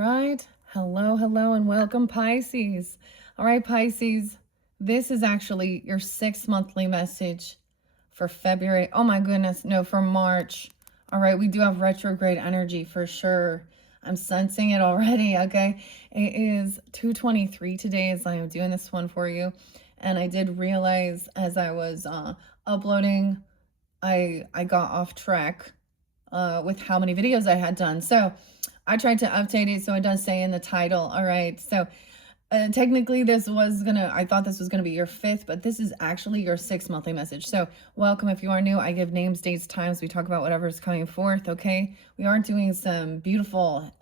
right. Hello, hello, and welcome, Pisces. All right, Pisces, this is actually your 6 monthly message for February. Oh my goodness, no, for March. All right, we do have retrograde energy for sure. I'm sensing it already, okay? It is 2:23 today as I am doing this one for you. And I did realize as I was uploading, I got off track with how many videos I had done. So I tried to update it so it does say in the title. All right. So technically I thought this was gonna be your 5th, but this is actually your 6 monthly message. So welcome. If you are new, I give names, dates, times. We talk about whatever's coming forth. Okay. We are doing some beautiful,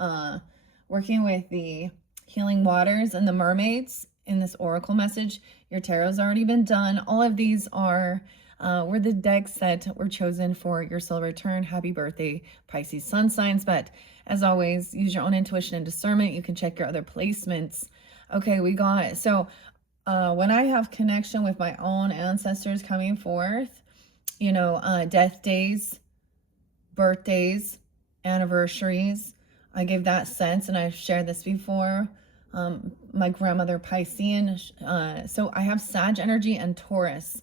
working with the healing waters and the mermaids in this oracle message. Your tarot's already been done. All of these were the decks that were chosen for your soul return. Happy birthday, Pisces sun signs. But as always, use your own intuition and discernment. You can check your other placements. Okay, we got it. So when I have connection with my own ancestors coming forth, death days, birthdays, anniversaries, I give that sense, and I've shared this before. My grandmother Piscean, so I have Sag energy and Taurus.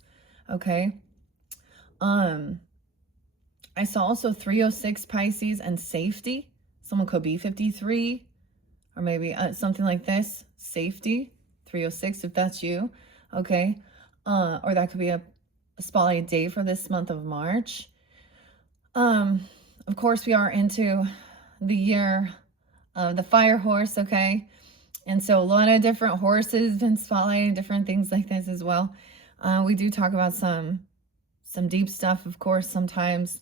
Okay. I saw also 306 Pisces and safety. Someone could be 53 or maybe something like this. Safety, 306 if that's you. Okay. Or that could be a spotlight day for this month of March. Of course, we are into the year of the fire horse. Okay. And so a lot of different horses been spotlighting different things like this as well. We do talk about some deep stuff, of course, sometimes.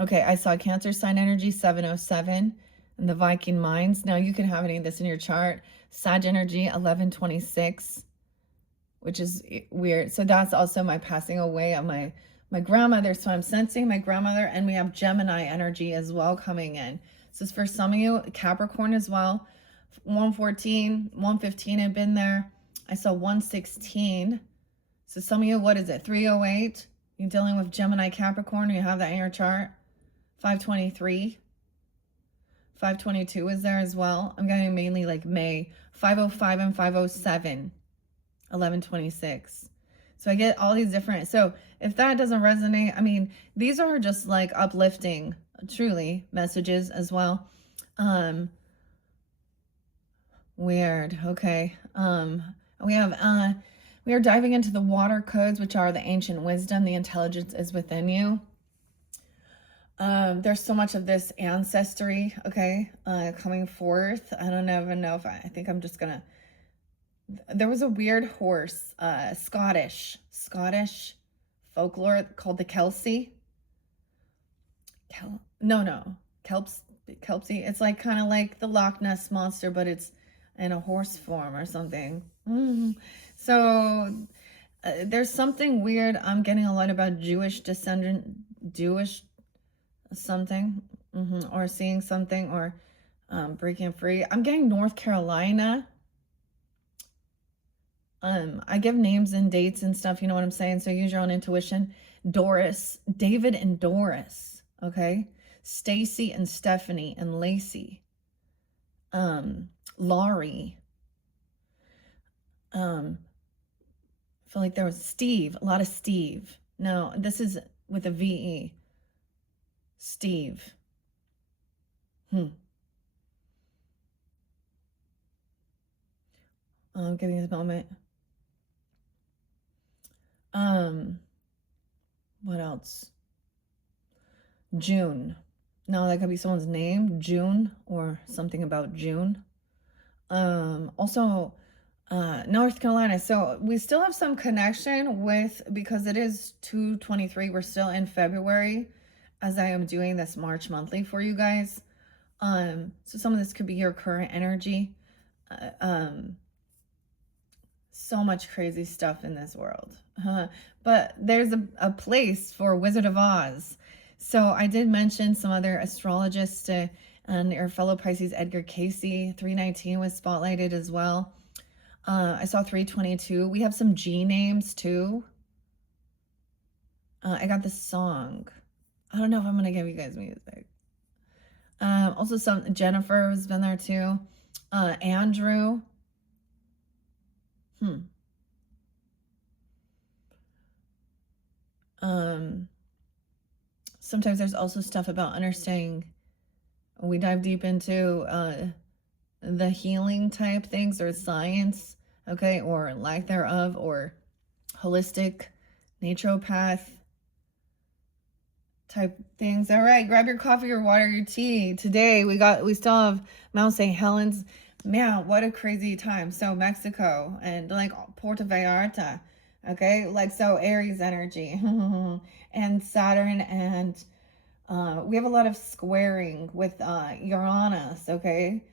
Okay, I saw Cancer sign energy, 707, and the Viking Minds. Now, you can have any of this in your chart. Sag energy, 1126, which is weird. So that's also my passing away of my grandmother. So I'm sensing my grandmother, and we have Gemini energy as well coming in. So it's for some of you, Capricorn as well. 114, 115 had been there. I saw 116. So some of you, what is it, 308? You're dealing with Gemini, Capricorn, you have that in your chart. 523. 522 is there as well. I'm getting mainly like May. 505 and 507. 1126. So I get all these different. So if that doesn't resonate, I mean, these are just like uplifting, truly, messages as well. Weird. Okay. We are diving into the water codes, which are the ancient wisdom. The intelligence is within you. There's so much of this ancestry, okay, coming forth. I don't even know if I think I'm just gonna. There was a weird horse, Scottish folklore called the Kelsey. Kelpsy. It's like kind of like the Loch Ness monster, but it's in a horse form or something. So there's something weird. I'm getting a lot about Jewish something, or seeing something, or breaking free. I'm getting North Carolina. I give names and dates and stuff, you know what I'm saying? So use your own intuition. Doris, David and Doris, okay? Stacy and Stephanie and Lacey. Laurie. I feel like there was Steve, a lot of Steve. No, this is with a V-E. Steve. Give me a moment. What else? June. No, that could be someone's name, June, or something about June. Also, North Carolina. So we still have some connection with, because it is 2/23, we're still in February as I am doing this March monthly for you guys. So some of this could be your current energy. So much crazy stuff in this world. But there's a place for Wizard of Oz. So I did mention some other astrologists, and your fellow Pisces, Edgar Casey. 319 was spotlighted as well. I saw 322. We have some G names too. I got this song. I don't know if I'm going to give you guys music. Also some Jennifer has been there too. Andrew. Hmm. Um, Sometimes there's also stuff about understanding. We dive deep into the healing type things or science, okay, or lack thereof, or holistic naturopath type things. All right, grab your coffee or water, your tea. Today we still have Mount St. Helens. Man, what a crazy time. So Mexico and like Puerto Vallarta. Okay, like so Aries energy and Saturn, and we have a lot of squaring with Uranus. Okay,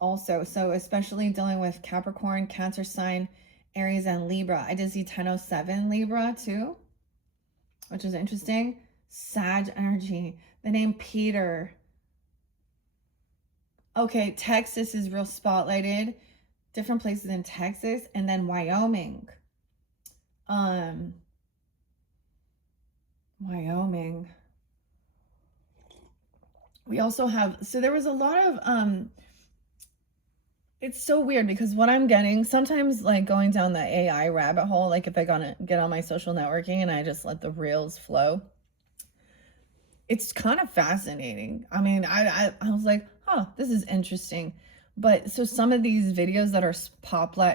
also, so especially dealing with Capricorn, Cancer sign, Aries, and Libra. I did see 1007 Libra too, which is interesting. Sag energy. The name Peter. Okay, Texas is real spotlighted. Different places in Texas, and then Wyoming. Um, Wyoming. We also have, so there was a lot of it's so weird because what I'm getting sometimes, like going down the AI rabbit hole, like if I gonna get on my social networking and I just let the reels flow, it's kind of fascinating. I mean, I was like, huh, this is interesting. But so some of these videos that are spotlighting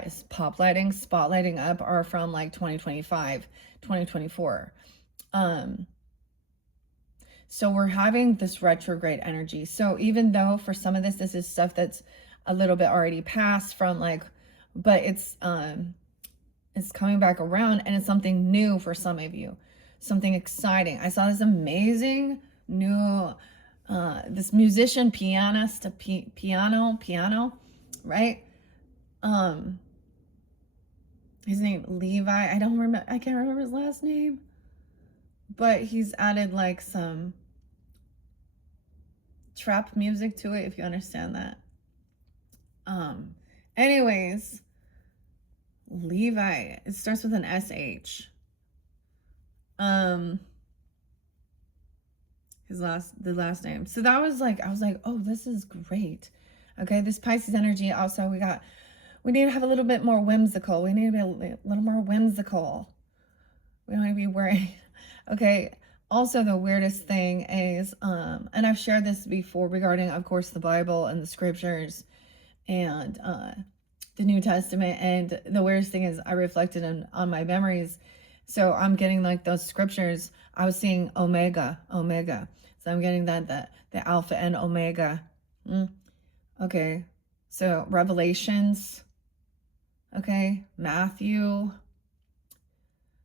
up are from like 2025, 2024. Um, so we're having this retrograde energy. So even though for some of this is stuff that's a little bit already past from like, but it's coming back around and it's something new for some of you, something exciting. I saw this amazing new this musician pianist, piano, right? Um his name Levi. I can't remember his last name, but he's added like some trap music to it, if you understand that. Um Anyways, Levi, it starts with an SH. Um the last name. So that was like, I was like, oh, this is great. Okay, this Pisces energy. Also, we need to have a little bit more whimsical. We need to be a little more whimsical. We don't need to be worried. Okay. Also, the weirdest thing is, and I've shared this before regarding, of course, the Bible and the scriptures and the New Testament. And the weirdest thing is, I reflected on my memories. So I'm getting like those scriptures. I was seeing Omega, Omega. So I'm getting that the Alpha and Omega. Okay. So Revelations. Okay. Matthew.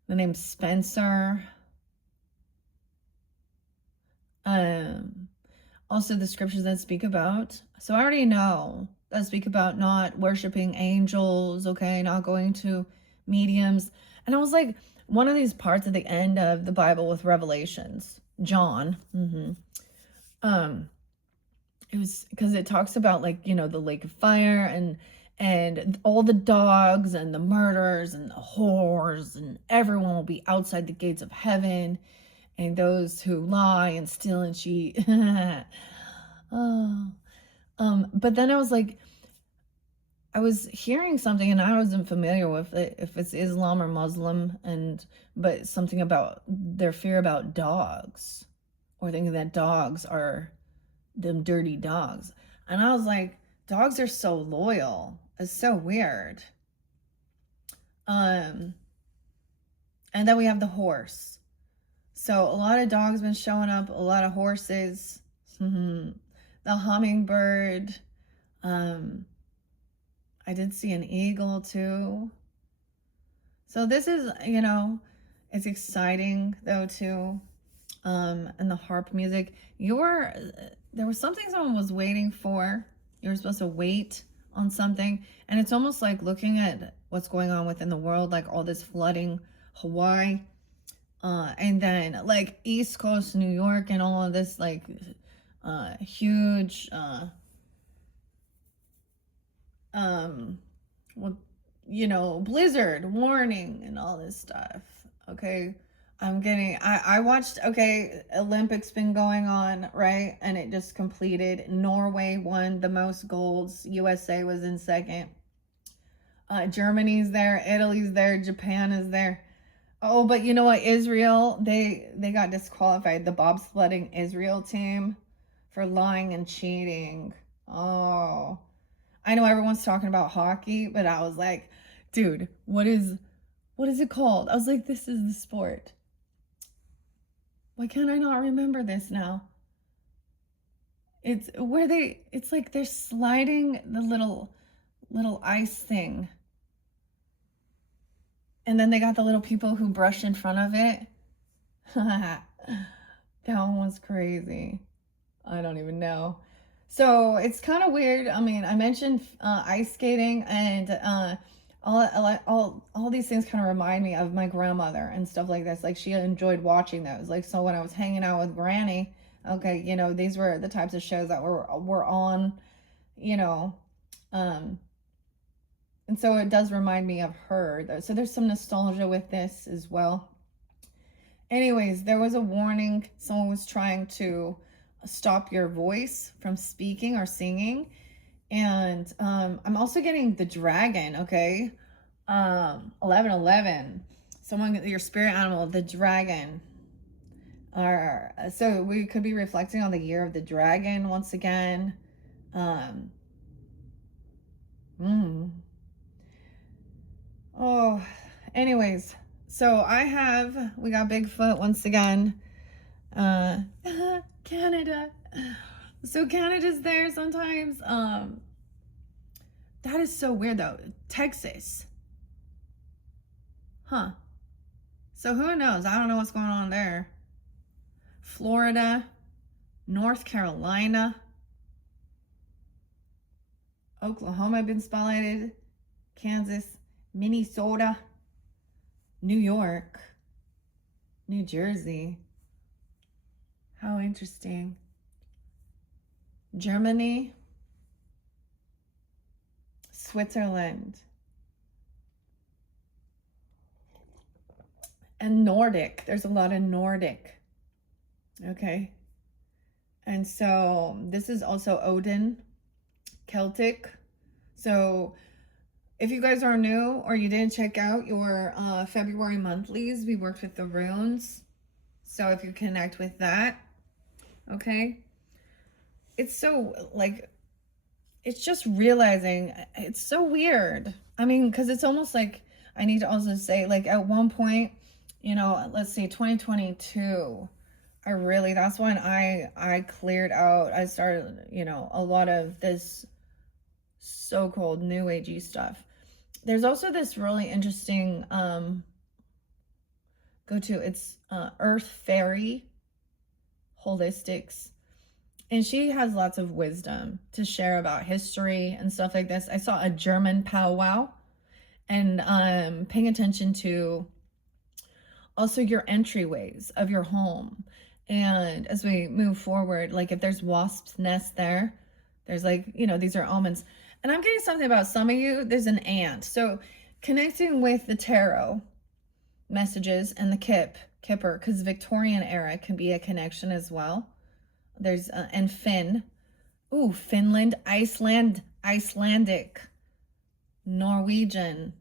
The name Spencer. Um. Also the scriptures that speak about. So I already know that speak about not worshiping angels. Okay. Not going to mediums. And I was like, one of these parts at the end of the Bible with Revelations, John. It was because it talks about like, you know, the lake of fire and all the dogs and the murderers and the whores and everyone will be outside the gates of heaven, and those who lie and steal and cheat. Oh. But then I was like, I was hearing something and I wasn't familiar with it, if it's Islam or Muslim, and but something about their fear about dogs, or thinking that dogs are them dirty dogs. And I was like, dogs are so loyal. It's so weird. Um, and then we have the horse. So a lot of dogs been showing up, a lot of horses. The hummingbird. Um, I did see an eagle too. So this is, you know, it's exciting though too. And the harp music. There was something someone was waiting for. You were supposed to wait on something, and it's almost like looking at what's going on within the world, like all this flooding, Hawaii, and then like East Coast New York, and all of this like huge well, you know, blizzard warning and all this stuff. Okay. I watched, okay, Olympics been going on, right? And it just completed. Norway won the most golds. USA was in second. Germany's there, Italy's there, Japan is there. Oh, but you know what? Israel, they got disqualified. The bobsledding Israel team for lying and cheating. Oh. I know everyone's talking about hockey, but I was like, dude, what is it called? I was like, this is the sport. Why can't I not remember this now? It's like they're sliding the little ice thing. And then they got the little people who brush in front of it. That one was crazy. I don't even know. So it's kind of weird. I mean, I mentioned ice skating, and all these things kind of remind me of my grandmother and stuff like this. Like she enjoyed watching those. Like so when I was hanging out with Granny, okay, you know, these were the types of shows that were on, you know, um, and so it does remind me of her. So there's some nostalgia with this as well. Anyways, there was a warning. Someone was trying to stop your voice from speaking or singing. And I'm also getting the dragon, okay? 1111. Someone, your spirit animal, the dragon. So we could be reflecting on the year of the dragon once again. Um, mm. Oh, anyways, so we got Bigfoot once again. Uh, Canada. So Canada's there sometimes. That is so weird though. Texas. Huh. So who knows? I don't know what's going on there. Florida, North Carolina, Oklahoma have been spotlighted. Kansas, Minnesota, New York, New Jersey. How interesting. Germany, Switzerland, and Nordic. There's a lot of Nordic. Okay. And so this is also Odin, Celtic. So if you guys are new or you didn't check out your February monthlies, we worked with the runes. So if you connect with that, okay. It's so like, it's just realizing it's so weird. I mean, because it's almost like I need to also say, like, at one point, you know, let's see, 2022. That's when I cleared out. I started, you know, a lot of this so-called new agey stuff. There's also this really interesting it's Earth Fairy Holistics, and she has lots of wisdom to share about history and stuff like this. I saw a German powwow, and paying attention to also your entryways of your home. And as we move forward, like if there's wasps' nests there, there's like, you know, these are omens. And I'm getting something about some of you, there's an ant. So connecting with the tarot messages and the kipper, because Victorian era can be a connection as well. There's, and Finn. Ooh, Finland, Icelandic, Norwegian.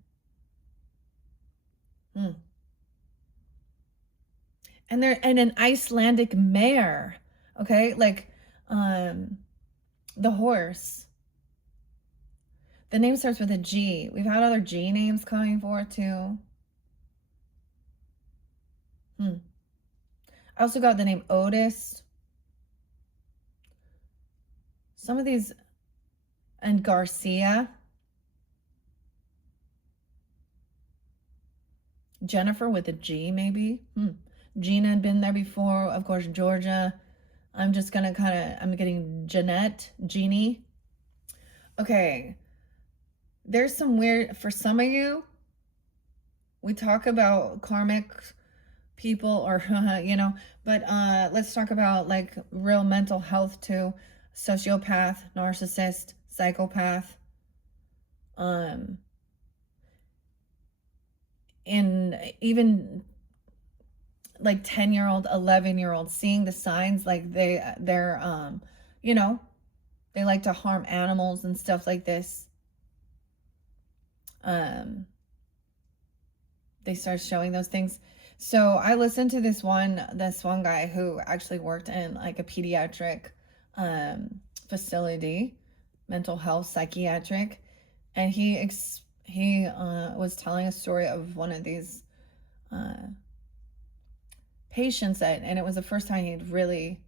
And an Icelandic mare, okay, like the horse. The name starts with a G. We've had other G names coming forth too. I also got the name Otis. Some of these, and Garcia. Jennifer with a G, maybe. Gina had been there before. Of course, Georgia. I'm just gonna I'm getting Jeanette, Jeannie. Okay. There's some weird, for some of you, we talk about karmic people or, you know, but let's talk about like real mental health too. Sociopath, narcissist, psychopath. And even like 10-year-old, 11-year-old seeing the signs, like they're you know, they like to harm animals and stuff like this. They start showing those things. So I listened to this one guy who actually worked in like a pediatric facility, mental health psychiatric, and he was telling a story of one of these patients and it was the first time he'd really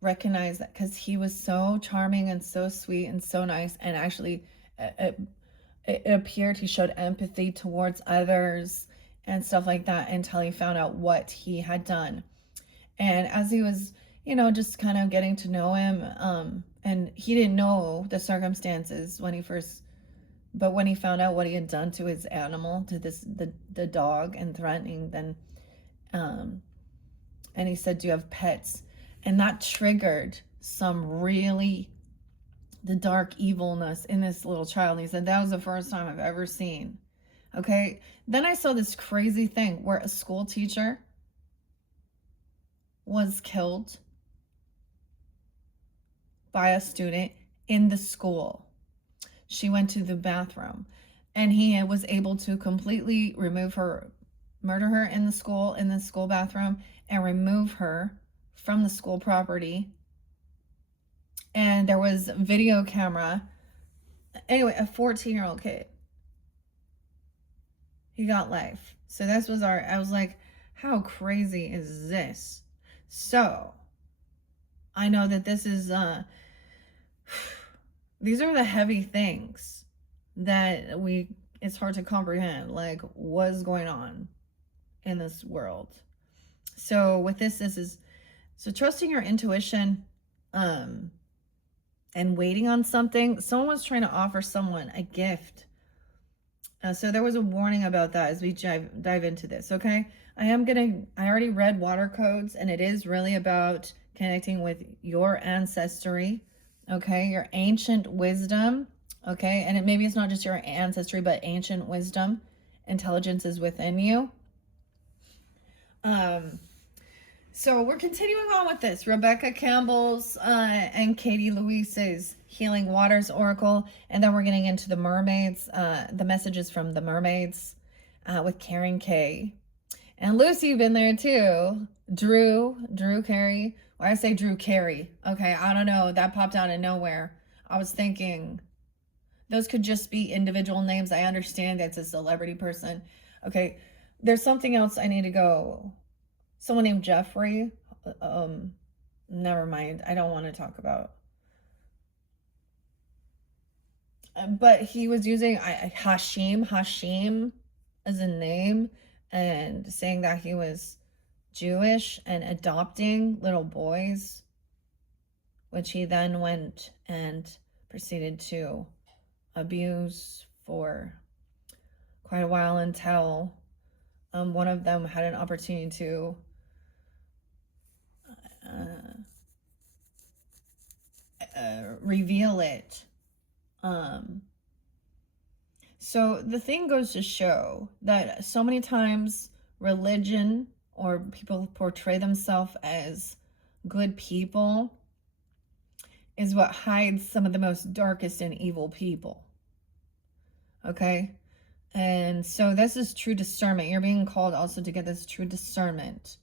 recognized that, because he was so charming and so sweet and so nice, and actually it appeared he showed empathy towards others and stuff like that until he found out what he had done. And as he was, just kind of getting to know him, and he didn't know the circumstances but when he found out what he had done to his animal, to the dog, and threatening, then, and he said, "Do you have pets?" And that triggered the dark evilness in this little child. And he said, that was the first time I've ever seen. Okay. Then I saw this crazy thing where a school teacher was killed by a student in the school. She went to the bathroom and he was able to completely murder her in the school bathroom, and remove her from the school property. And there was a video camera. Anyway, a 14-year-old kid. He got life. So I was like, how crazy is this? So, I know that this is, these are the heavy things that it's hard to comprehend, like what's going on in this world. So with this is, so trusting your intuition, and waiting on something. Someone was trying to offer someone a gift. So there was a warning about that as we dive into this, okay? I already read water codes, and it is really about connecting with your ancestry, okay? Your ancient wisdom, okay? And maybe it's not just your ancestry, but ancient wisdom. Intelligence is within you. So we're continuing on with this. Rebecca Campbell's and Katie Louise's Healing Waters Oracle. And then we're getting into the Mermaids, the messages from the Mermaids with Karen K. And Lucy, you've been there too. Drew Carey. Why I say Drew Carey? Okay, I don't know. That popped out of nowhere. I was thinking those could just be individual names. I understand that's a celebrity person. Okay, there's something else I need to go. Someone named Jeffrey. Never mind. I don't want to talk about. But he was using Hashim as a name, and saying that he was Jewish and adopting little boys, which he then went and proceeded to abuse for quite a while, until one of them had an opportunity to reveal it. So the thing goes to show that so many times religion, or people portray themselves as good people, is what hides some of the most darkest and evil people. Okay? And so this is true discernment. You're being called also to get this true discernment.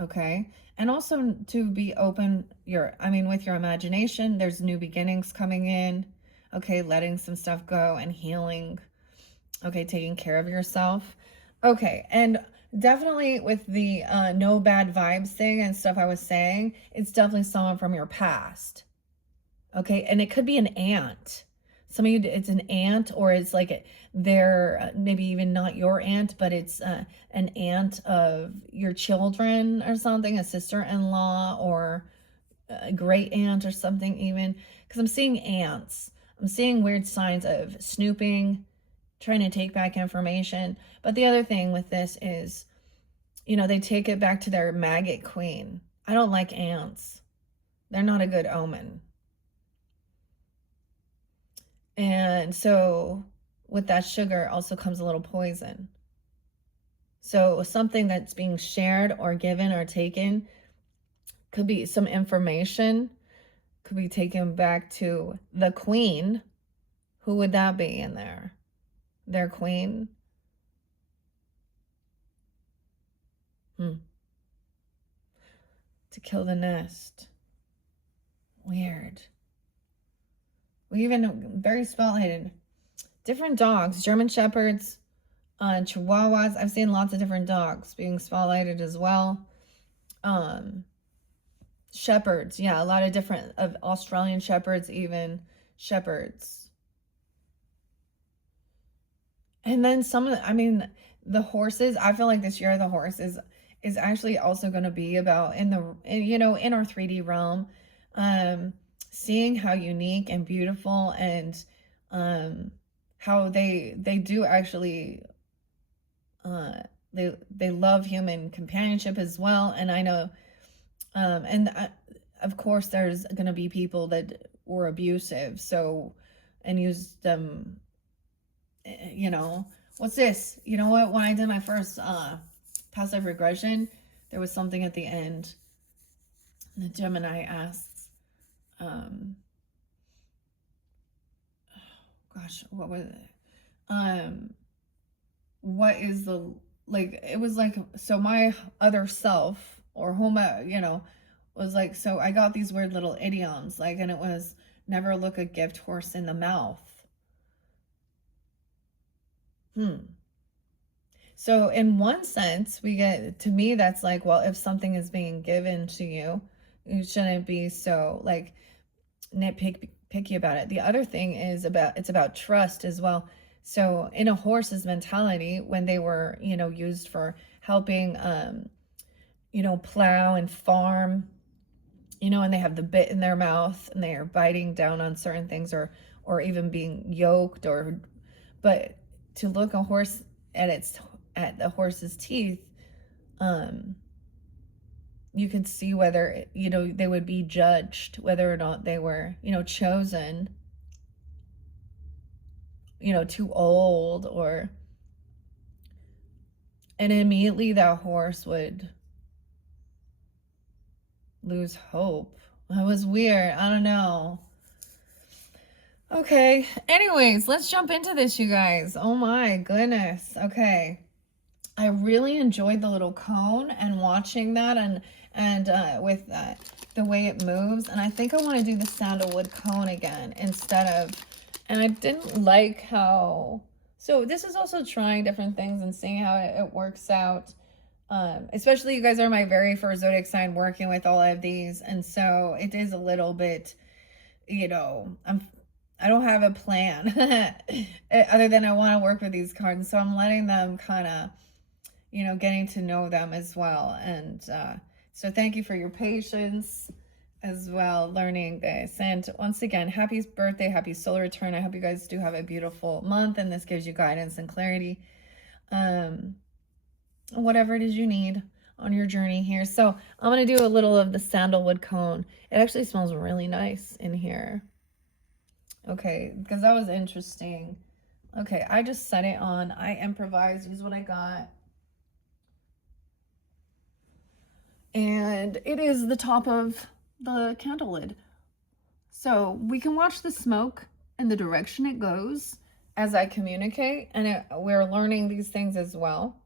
Okay? And also to be open with your imagination. There's new beginnings coming in. Okay, letting some stuff go and healing. Okay, taking care of yourself. Okay, and definitely with the no bad vibes thing and stuff I was saying, it's definitely someone from your past. Okay, and it could be an aunt. Some of you, it's an aunt, or it's like they're maybe even not your aunt, but it's an aunt of your children or something, a sister-in-law or a great aunt or something even. Because I'm seeing aunts. I'm seeing weird signs of snooping, trying to take back information. But the other thing with this is, they take it back to their maggot queen. I don't like ants. They're not a good omen. And so with that sugar also comes a little poison. So something that's being shared or given or taken could be some information, could be taken back to the queen. Who would that be in there? Their queen? To kill the nest. Weird. We even very spotlighted different dogs, German Shepherds, Chihuahuas. I've seen lots of different dogs being spotlighted as well. Shepherds, yeah, a lot of different of Australian Shepherds, even Shepherds. And then some of the, I mean, the horses, I feel like this year the horse is actually also going to be about in the in our 3D realm, seeing how unique and beautiful and how they do actually they love human companionship as well. And I know and of course there's going to be people that were abusive, so and used them, what's this? You know what? When I did my first past life regression, there was something at the end. The Gemini asks, gosh, what was it? What is the, like, it was like, so my other self or whom was like, so I got these weird little idioms, like, and it was never look a gift horse in the mouth. So in one sense, we get, to me, that's like, well, if something is being given to you, you shouldn't be so like picky about it. The other thing is it's about trust as well. So in a horse's mentality, when they were, used for helping, plow and farm, and they have the bit in their mouth and they are biting down on certain things, or even being yoked, but to look a horse at the horse's teeth, you could see whether, they would be judged, whether or not they were, chosen, too old, and immediately that horse would lose hope. That was weird. I don't know. Okay. Anyways, let's jump into this, you guys. Oh my goodness. Okay. I really enjoyed the little cone and watching that, and with the way it moves. And I think I want to do the sandalwood cone again instead of, and I didn't like how, so this is also trying different things and seeing how it works out. Especially you guys are my very first zodiac sign working with all of these. And so it is a little bit, I don't have a plan other than I want to work with these cards. So I'm letting them kind of, getting to know them as well. And so thank you for your patience as well, learning this. And once again, happy birthday, happy solar return. I hope you guys do have a beautiful month, and this gives you guidance and clarity. Whatever it is you need on your journey here. So I'm going to do a little of the sandalwood cone. It actually smells really nice in here. Okay, because that was interesting. Okay, I just set it on. I improvised, use what I got. And it is the top of the candle lid. So we can watch the smoke and the direction it goes as I communicate. And we're learning these things as well.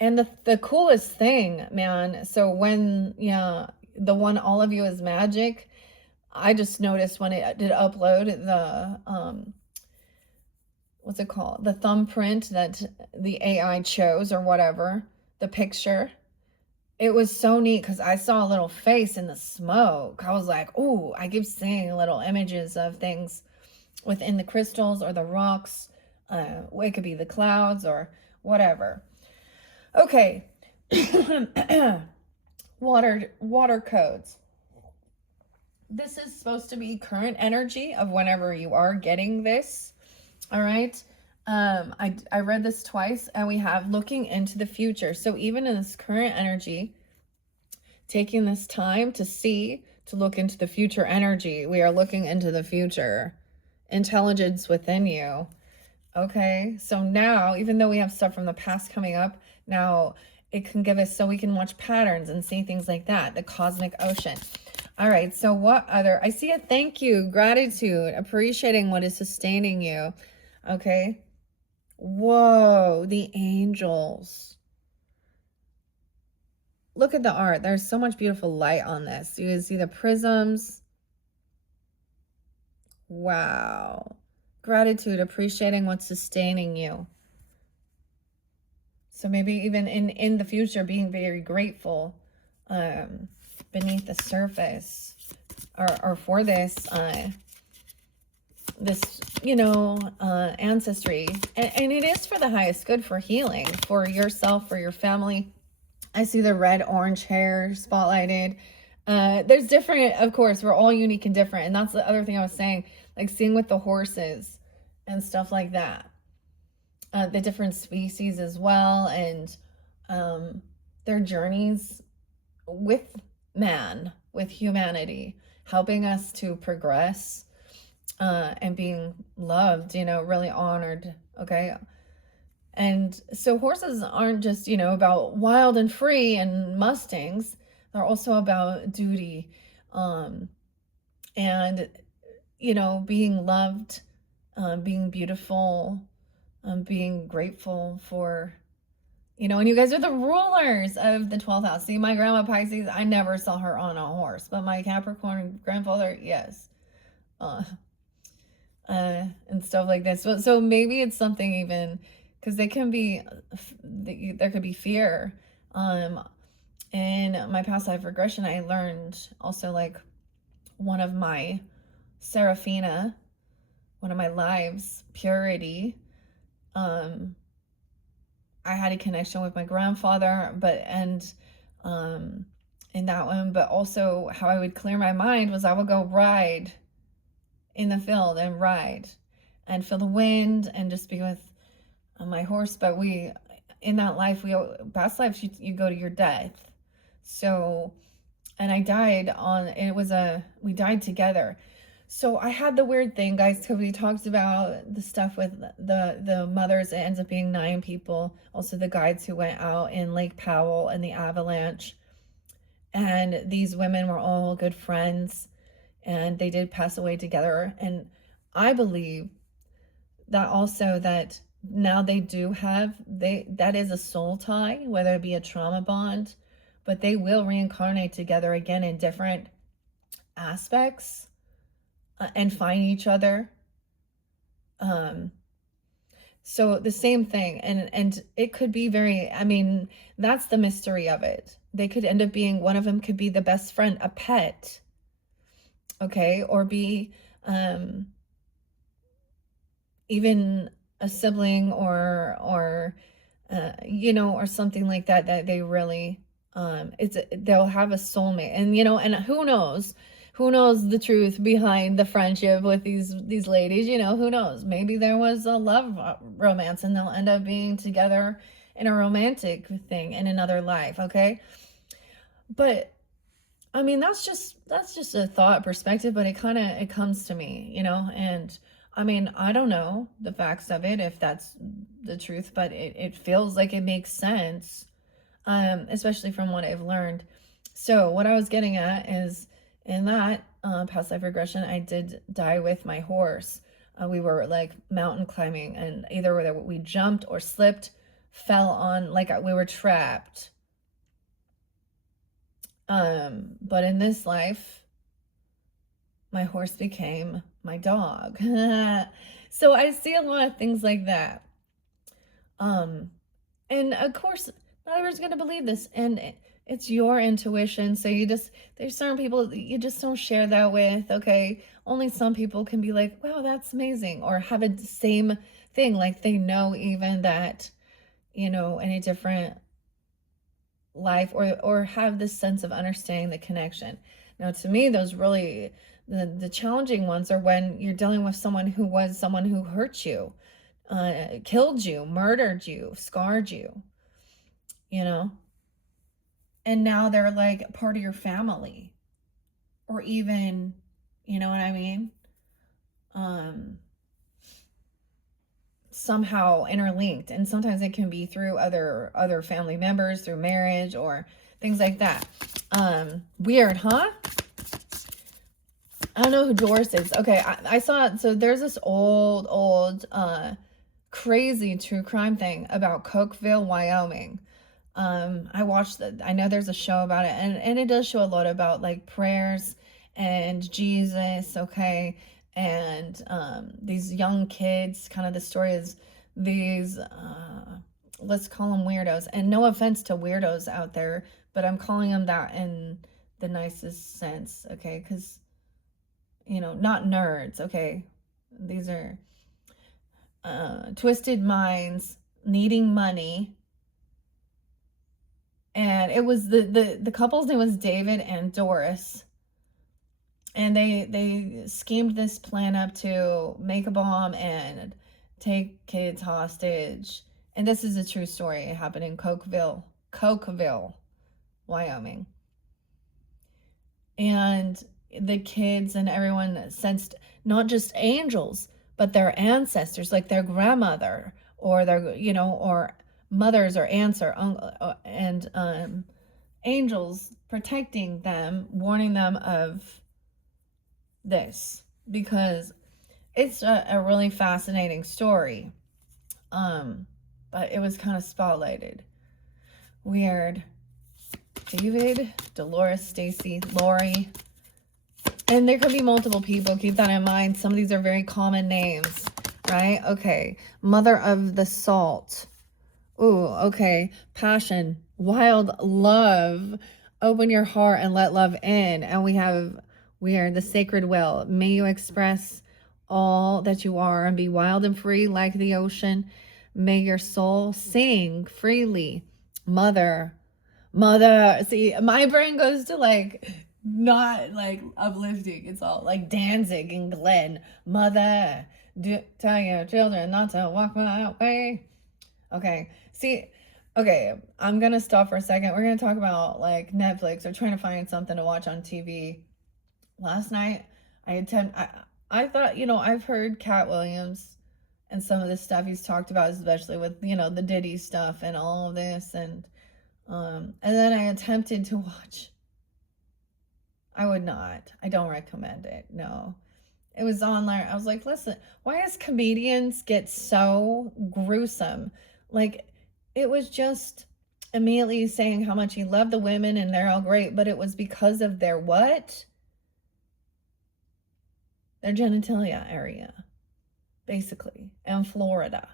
And the coolest thing, man, so when, the one All of You is Magic, I just noticed when it did upload the, what's it called? The thumbprint that the AI chose or whatever, the picture. It was so neat because I saw a little face in the smoke. I was like, oh, I keep seeing little images of things within the crystals or the rocks. It could be the clouds or whatever. Okay. Water codes. This is supposed to be current energy of whenever you are getting this. All right. I read this twice, and we have looking into the future. So even in this current energy, taking this time to look into the future energy, we are looking into the future. Intelligence within you. Okay, so now, even though we have stuff from the past coming up, now it can give us, so we can watch patterns and see things like that, the cosmic ocean. All right, so what other, I see a thank you, gratitude, appreciating what is sustaining you. Okay. Whoa, the angels. Look at the art. There's so much beautiful light on this. You can see the prisms. Wow. Gratitude, appreciating what's sustaining you. So maybe even in the future, being very grateful beneath the surface, or for this, ancestry. And it is for the highest good, for healing, for yourself, for your family. I see the red, orange hair spotlighted. There's different, of course, we're all unique and different. And that's the other thing I was saying, like seeing with the horses and stuff like that. The different species as well, and their journeys with man, with humanity, helping us to progress, and being loved, really honored. Okay. And so horses aren't just, about wild and free and mustangs. They're also about duty, and, being loved, being beautiful, being grateful for, and you guys are the rulers of the 12th house. See, my grandma Pisces, I never saw her on a horse, but my Capricorn grandfather, yes. Uh, and stuff like this. So maybe it's something even, because they can be, there could be fear. In my past life regression, I learned also, like, one of my Seraphina, one of my lives, purity, I had a connection with my grandfather, in that one, but also how I would clear my mind was I would go ride in the field and ride and feel the wind and just be with my horse. But in that life, past lives, you go to your death. So, and I died we died together. So I had the weird thing, guys, because we talked about the stuff with the mothers. It ends up being 9 people. Also the guides who went out in Lake Powell and the avalanche. And these women were all good friends, and they did pass away together. And I believe that also, that now they do have, that is a soul tie, whether it be a trauma bond, but they will reincarnate together again in different aspects, and find each other. So the same thing, and it could be that's the mystery of it. They could end up being, one of them could be the best friend, a pet, okay, or be even a sibling, or or something like that, that they really, they'll have a soulmate. And and who knows the truth behind the friendship with these ladies. Who knows, maybe there was a love romance, and they'll end up being together in a romantic thing in another life. Okay, but that's just a thought perspective, but it comes to me, and I don't know the facts of it, if that's the truth, but it feels like it makes sense, especially from what I've learned. So what I was getting at is, in that past life regression, I did die with my horse. We were like mountain climbing, and either we jumped or slipped, fell on, like we were trapped. But in this life, my horse became my dog. So I see a lot of things like that. And of course, not everyone's going to believe this, and it's your intuition. So there's certain people that you just don't share that with. Okay. Only some people can be like, wow, that's amazing. Or have a same thing. Like they know even that, in a different life, or have this sense of understanding the connection. Now, to me, those really, the challenging ones are when you're dealing with someone who hurt you, killed you, murdered you, scarred you, and now they're like part of your family, or even, you know what I mean? somehow interlinked, and sometimes it can be through other family members, through marriage or things like that. Weird, huh? I don't know who Doris is. Okay, I saw, so there's this old crazy true crime thing about Cokeville, Wyoming. I watched I know there's a show about it, and it does show a lot about like prayers and Jesus, okay, and these young kids. Kind of the story is these let's call them weirdos, and no offense to weirdos out there, but I'm calling them that in the nicest sense, okay, because not nerds, okay, these are twisted minds needing money. And it was the couple's name was David and Doris. And they schemed this plan up to make a bomb and take kids hostage. And this is a true story. It happened in Cokeville, Wyoming. And the kids and everyone sensed not just angels, but their ancestors, like their grandmother or their, or mothers or aunts or and angels protecting them, warning them of this, because it's a really fascinating story. But it was kind of spotlighted. Weird. David, Dolores, Stacy, Lori. And there could be multiple people. Keep that in mind. Some of these are very common names, right? Okay. Mother of the Salt. Ooh, okay. Passion, wild love. Open your heart and let love in. And we are the sacred well. May you express all that you are and be wild and free like the ocean. May your soul sing freely. Mother. See, my brain goes to like, not like uplifting. It's all like Danzig and Glenn. Mother, tell your children not to walk my way. Okay. See, okay, I'm going to stop for a second. We're going to talk about like Netflix or trying to find something to watch on TV. Last night, I thought, I've heard Cat Williams and some of the stuff he's talked about, especially with, the Diddy stuff and all of this. And then I attempted to watch. I would not. I don't recommend it. No. It was on there. I was like, listen, why does comedians get so gruesome? Like, it was just immediately saying how much he loved the women and they're all great, but it was because of their what? Their genitalia area, basically, in Florida.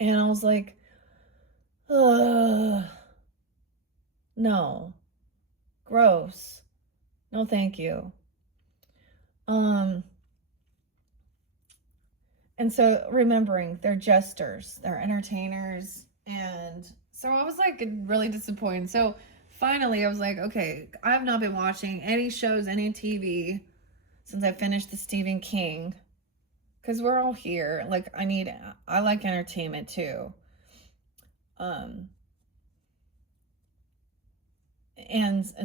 And I was like, ugh, no, gross. No, thank you. And so remembering they're jesters, they're entertainers. And so I was like really disappointed. So finally I was like, okay, I've not been watching any shows, any TV since I finished the Stephen King. Because we're all here. Like I like entertainment too. And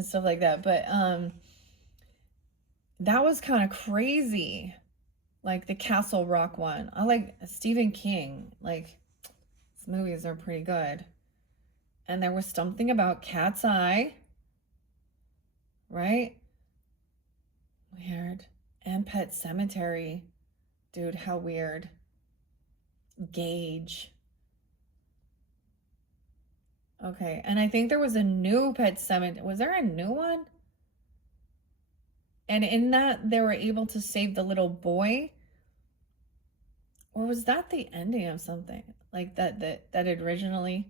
stuff like that. But that was kind of crazy. Like the Castle Rock one. I like Stephen King. Like, his movies are pretty good. And there was something about Cat's Eye. Right? Weird. And Pet Cemetery. Dude, how weird. Gage. Okay. And I think there was a new Pet Cemetery. Was there a new one? And in that, they were able to save the little boy. Or was that the ending of something? Like that originally?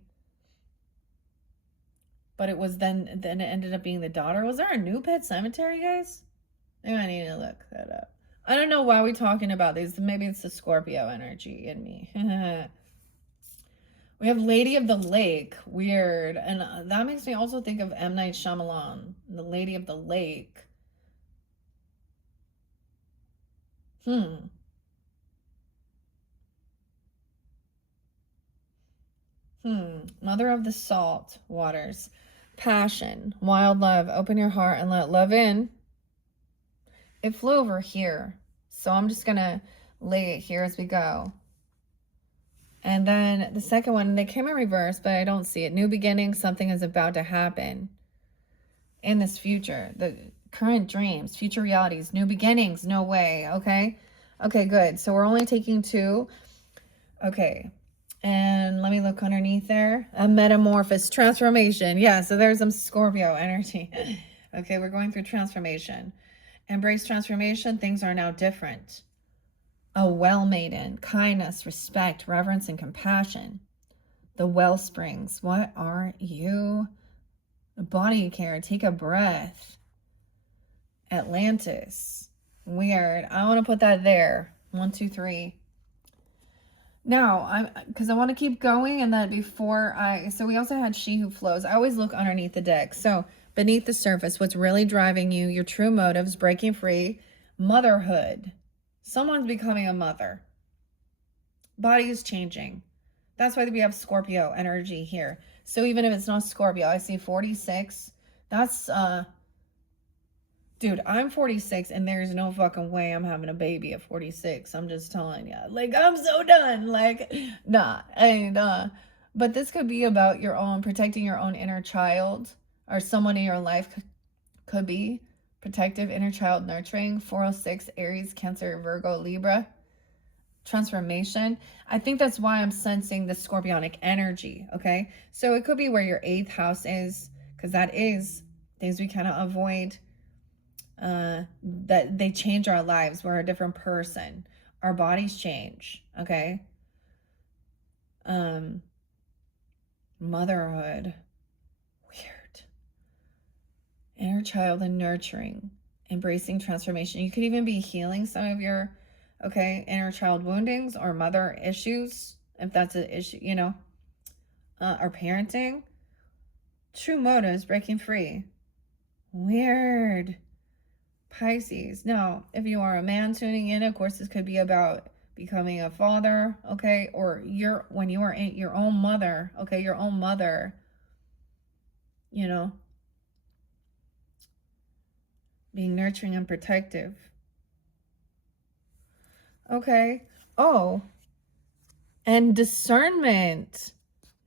But it was then it ended up being the daughter. Was there a new Pet Cemetery, guys? Maybe I need to look that up. I don't know why we're talking about these. Maybe it's the Scorpio energy in me. We have Lady of the Lake. Weird. And that makes me also think of M. Night Shyamalan. The Lady of the Lake. Mother of the Salt Waters. Passion. Wild love. Open your heart and let love in. It flew over here. So I'm just going to lay it here as we go. And then the second one, they came in reverse, but I don't see it. New beginning, something is about to happen in this future. The current dreams, future realities, new beginnings, no way, okay? Okay, good. So we're only taking 2. Okay. And let me look underneath there. A metamorphosis, transformation. Yeah, so there's some Scorpio energy. Okay, we're going through transformation. Embrace transformation. Things are now different. A well maiden, kindness, respect, reverence, and compassion. The well springs. What are you? Body care. Take a breath. Atlantis. Weird. I want to put that there. 1, 2, 3. Now, because I want to keep going, and then so we also had She Who Flows. I always look underneath the deck. So beneath the surface, what's really driving you, your true motives, breaking free, motherhood. Someone's becoming a mother. Body is changing. That's why we have Scorpio energy here. So even if it's not Scorpio, I see 46. That's, dude, I'm 46 and there's no fucking way I'm having a baby at 46. I'm just telling you. Like, I'm so done. Like, nah. And, but this could be about your own, protecting your own inner child, or someone in your life could be protective, inner child nurturing. 406, Aries, Cancer, Virgo, Libra. Transformation. I think that's why I'm sensing the Scorpionic energy, okay? So it could be where your 8th house is, because that is things we cannot avoid. That they change our lives. We're a different person. Our bodies change, okay? Motherhood. Weird. Inner child and nurturing. Embracing transformation. You could even be healing some of your, okay, inner child woundings or mother issues, if that's an issue, you know, or parenting. True motives, breaking free. Weird. Pisces. Now, if you are a man tuning in, of course, this could be about becoming a father, okay, or when you are your own mother, okay, your own mother, you know, being nurturing and protective. Okay. Oh, and discernment.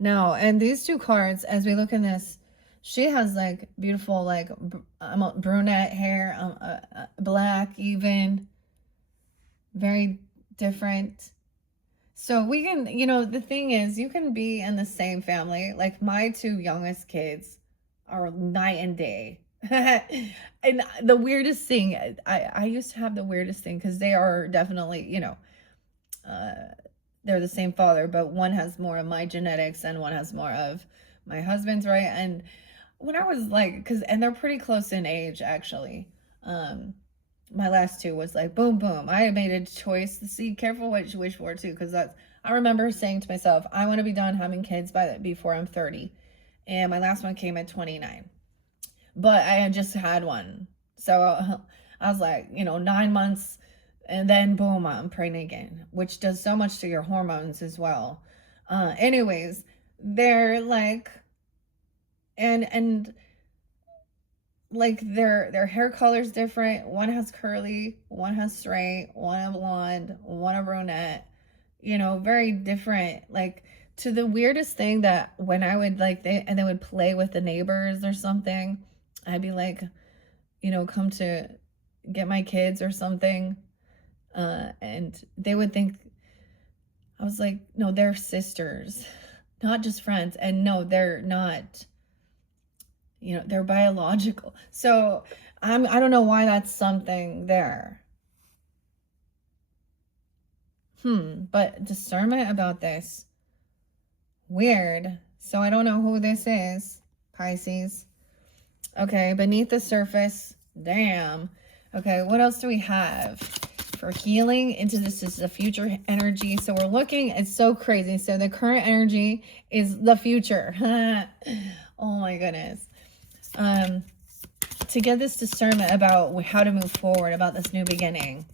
No, and these 2 cards, as we look in this, she has like beautiful, like brunette hair, black even, very different. So we can, you know, the thing is, you can be in the same family. Like my 2 youngest kids are night and day. And the weirdest thing, I used to have the weirdest thing, because they are definitely, you know, they're the same father, but one has more of my genetics and one has more of my husband's, right? And when I was like, and they're pretty close in age, actually. My last 2 was like, boom, boom. I made a choice to see, careful what you wish for too, because I remember saying to myself, I want to be done having kids before I'm 30. And my last one came at 29. But I had just had one. So I was like, you know, 9 months, and then boom, I'm pregnant again, which does so much to your hormones as well. Anyways, they're like, and like their hair color's different. One has curly, one has straight, one a blonde, one a brunette, you know, very different. Like, to the weirdest thing, that when I would like, they would play with the neighbors or something, I'd be like, you know, come to get my kids or something, and they would think, I was like, no, they're sisters, not just friends. And no, they're not, you know, they're biological. So I don't know why that's something there. But discernment about this. Weird. So I don't know who this is. Pisces. Okay, beneath the surface. Damn. Okay, what else do we have? For healing into this is the future energy. So we're looking, it's so crazy. So the current energy is the future. Oh my goodness. To get this discernment about how to move forward, about this new beginning.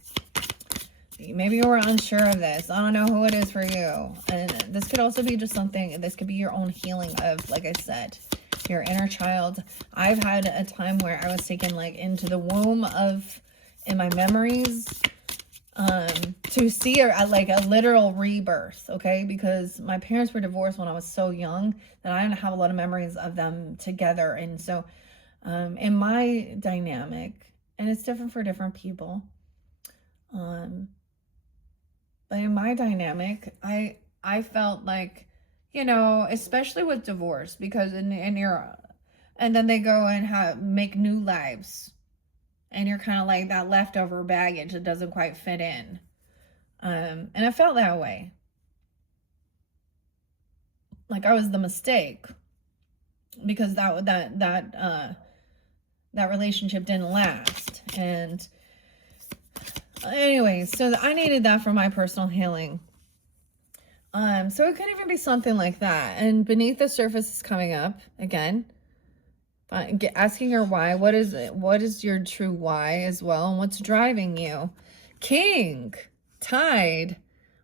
Maybe you were unsure of this. I don't know who it is for you. And this could also be just something, this could be your own healing of, like I said, your inner child. I've had a time where I was taken like into the womb in my memories, to see her at like a literal rebirth, okay? Because my parents were divorced when I was so young that I don't have a lot of memories of them together. And so, in my dynamic, and it's different for different people, but in my dynamic, I felt like, you know, especially with divorce, because in your, and then they go and make new lives, and you're kind of like that leftover baggage that doesn't quite fit in. And I felt that way. Like I was the mistake because that relationship didn't last. And anyway, so I needed that for my personal healing. So it could even be something like that. And beneath the surface is coming up again. Asking her why. What is it? What is your true why as well? And what's driving you? King, tide,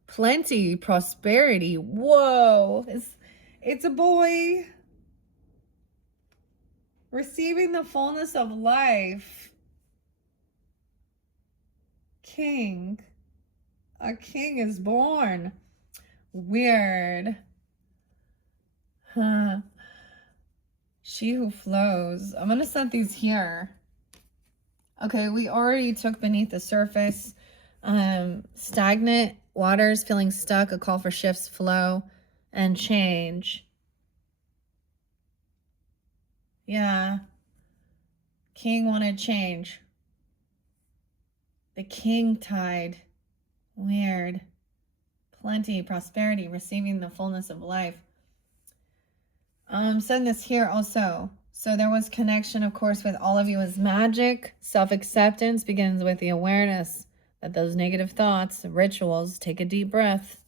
plenty, prosperity. Whoa. It's a boy. Receiving the fullness of life. King. A king is born. Weird. Huh. She who flows. I'm going to set these here. Okay, we already took beneath the surface. Stagnant waters, feeling stuck, a call for shifts, flow, and change. Yeah. King wanted change. The king tide. Weird. Plenty, prosperity, receiving the fullness of life. Send this here also. So there was connection, of course, with all of you as magic. Self-acceptance begins with the awareness that those negative thoughts, rituals, take a deep breath.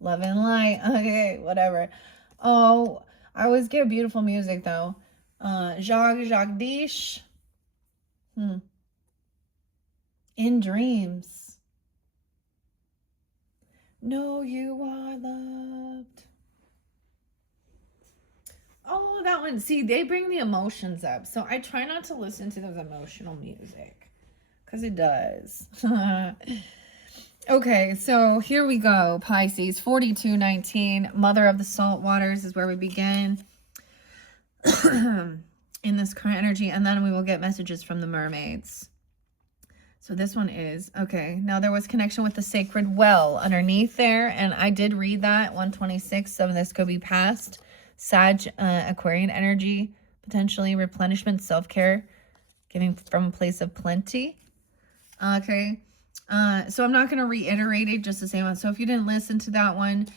Love and light. Okay, whatever. Oh, I always get beautiful music though. Jagdish. In dreams. Know you are loved. Oh, that one. See, they bring the emotions up. So I try not to listen to those emotional music because it does. Okay, so here we go. Pisces 4219, Mother of the Salt Waters is where we begin in this current energy. And then we will get messages from the mermaids. So this one is, okay, now there was connection with the sacred well underneath there. And I did read that, 126. Some of this could be past. Sag, Aquarian energy, potentially replenishment, self-care, giving from a place of plenty. Okay. So I'm not going to reiterate it, just the same one. So if you didn't listen to that one,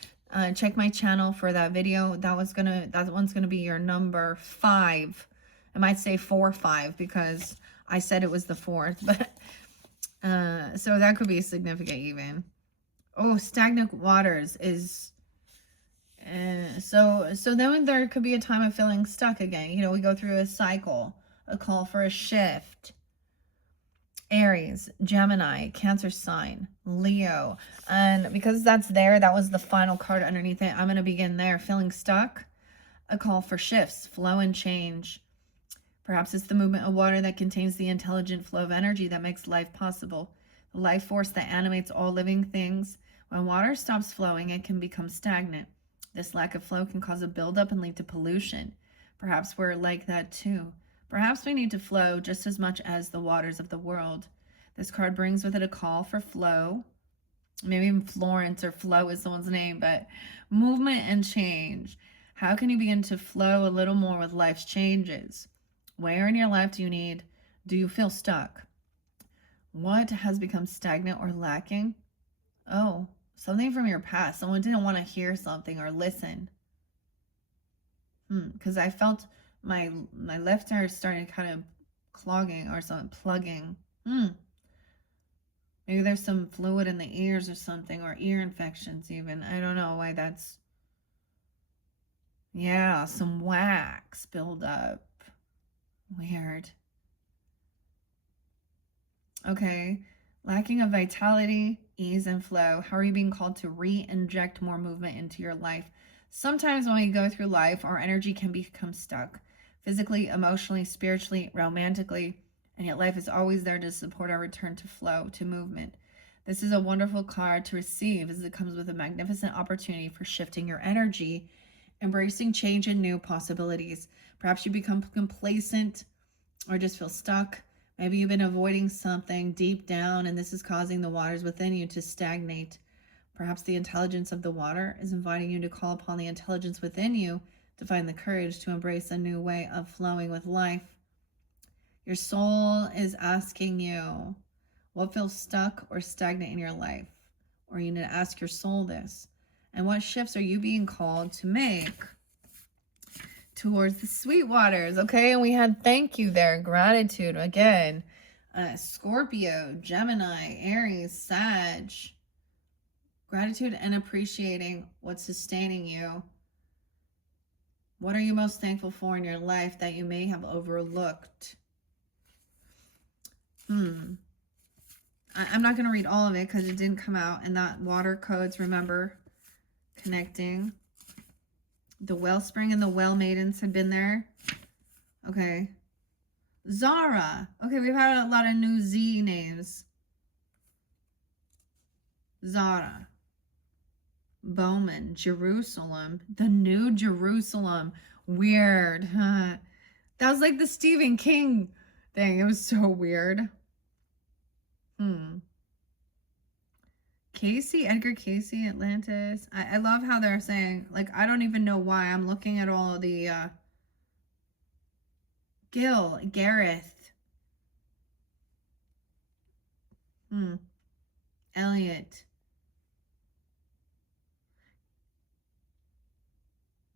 check my channel for that video. That one's going to be your number 5. I might say 4 or 5 because I said it was the 4th, but so that could be significant even. Oh, stagnant waters is so then there could be a time of feeling stuck again. You know, we go through a cycle, a call for a shift. Aries, Gemini, Cancer sign, Leo. And because that's there, that was the final card underneath it. I'm going to begin there. Feeling stuck, a call for shifts, flow and change. Perhaps it's the movement of water that contains the intelligent flow of energy that makes life possible. The life force that animates all living things. When water stops flowing, it can become stagnant. This lack of flow can cause a buildup and lead to pollution. Perhaps we're like that too. Perhaps we need to flow just as much as the waters of the world. This card brings with it a call for flow. Maybe even Florence or Flo is someone's name, but movement and change. How can you begin to flow a little more with life's changes? Where in your life do you feel stuck? What has become stagnant or lacking? Oh, something from your past. Someone didn't want to hear something or listen. Because I felt my left ear started kind of clogging or something, plugging. Maybe there's some fluid in the ears or something, or ear infections even. I don't know why that's... Yeah, some wax build up. Weird. Okay. Lacking of vitality, ease, and flow. How are you being called to re-inject more movement into your life? Sometimes when we go through life, our energy can become stuck. Physically, emotionally, spiritually, romantically. And yet life is always there to support our return to flow, to movement. This is a wonderful card to receive as it comes with a magnificent opportunity for shifting your energy, embracing change and new possibilities. Perhaps you become complacent or just feel stuck. Maybe you've been avoiding something deep down and this is causing the waters within you to stagnate. Perhaps the intelligence of the water is inviting you to call upon the intelligence within you to find the courage to embrace a new way of flowing with life. Your soul is asking you what feels stuck or stagnant in your life, or you need to ask your soul this. And what shifts are you being called to make towards the sweet waters? Okay, and we had thank you there, gratitude again. Scorpio, Gemini, Aries, Sag. Gratitude and appreciating what's sustaining you. What are you most thankful for in your life that you may have overlooked? I'm not going to read all of it because it didn't come out. And that water codes, remember, connecting. The wellspring and the well maidens have been there. Okay. Zara. Okay, we've had a lot of new Z names. Zara. Bowman. Jerusalem. The New Jerusalem. Weird. Huh? That was like the Stephen King thing. It was so weird. Casey, Edgar Casey, Atlantis. I love how they're saying, like, I don't even know why. I'm looking at all of the Gil, Gareth. Elliot.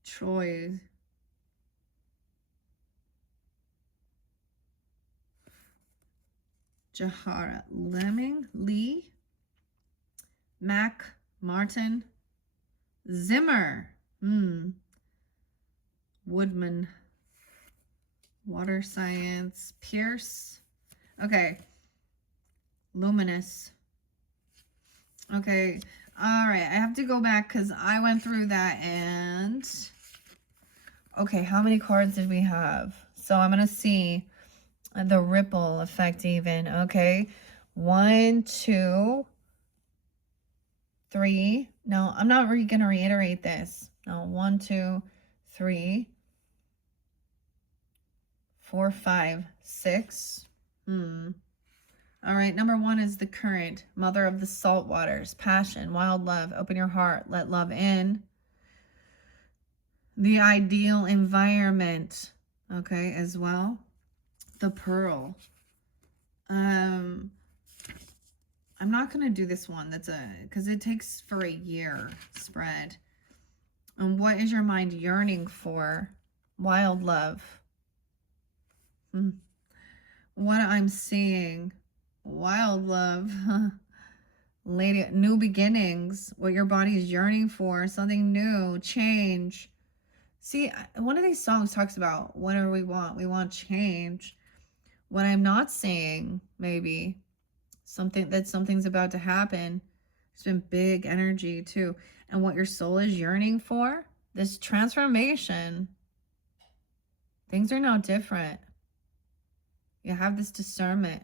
Troy. Jahara. Lemming. Lee. Mac. Martin. Zimmer. Woodman. Water Science. Pierce. Okay. Luminous. Okay. All right. I have to go back because I went through that and... Okay, how many cards did we have? So I'm going to see the ripple effect even. Okay. 1, 2, 3. No, I'm not going to reiterate this. No, 1, 2, 3, 4, 5, 6. All right, number 1 is the current, mother of the salt waters, passion, wild love, open your heart, let love in. The ideal environment, okay, as well. The pearl. I'm not going to do this one. Because it takes for a year spread. And what is your mind yearning for? Wild love. What I'm seeing. Wild love. Lady, new beginnings. What your body is yearning for. Something new. Change. See, one of these songs talks about what do we want? We want change. What I'm not seeing, maybe, something's about to happen. There's been big energy too. And what your soul is yearning for, this transformation. Things are now different. You have this discernment.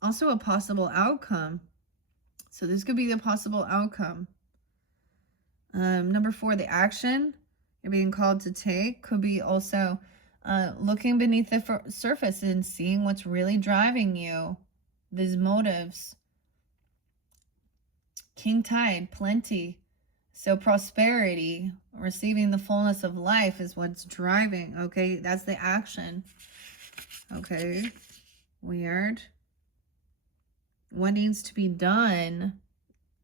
Also a possible outcome. So this could be the possible outcome. Number 4, the action you're being called to take could be also looking beneath the surface and seeing what's really driving you. These motives. King tide, plenty. So prosperity, receiving the fullness of life is what's driving. Okay, that's the action. Okay, weird. What needs to be done?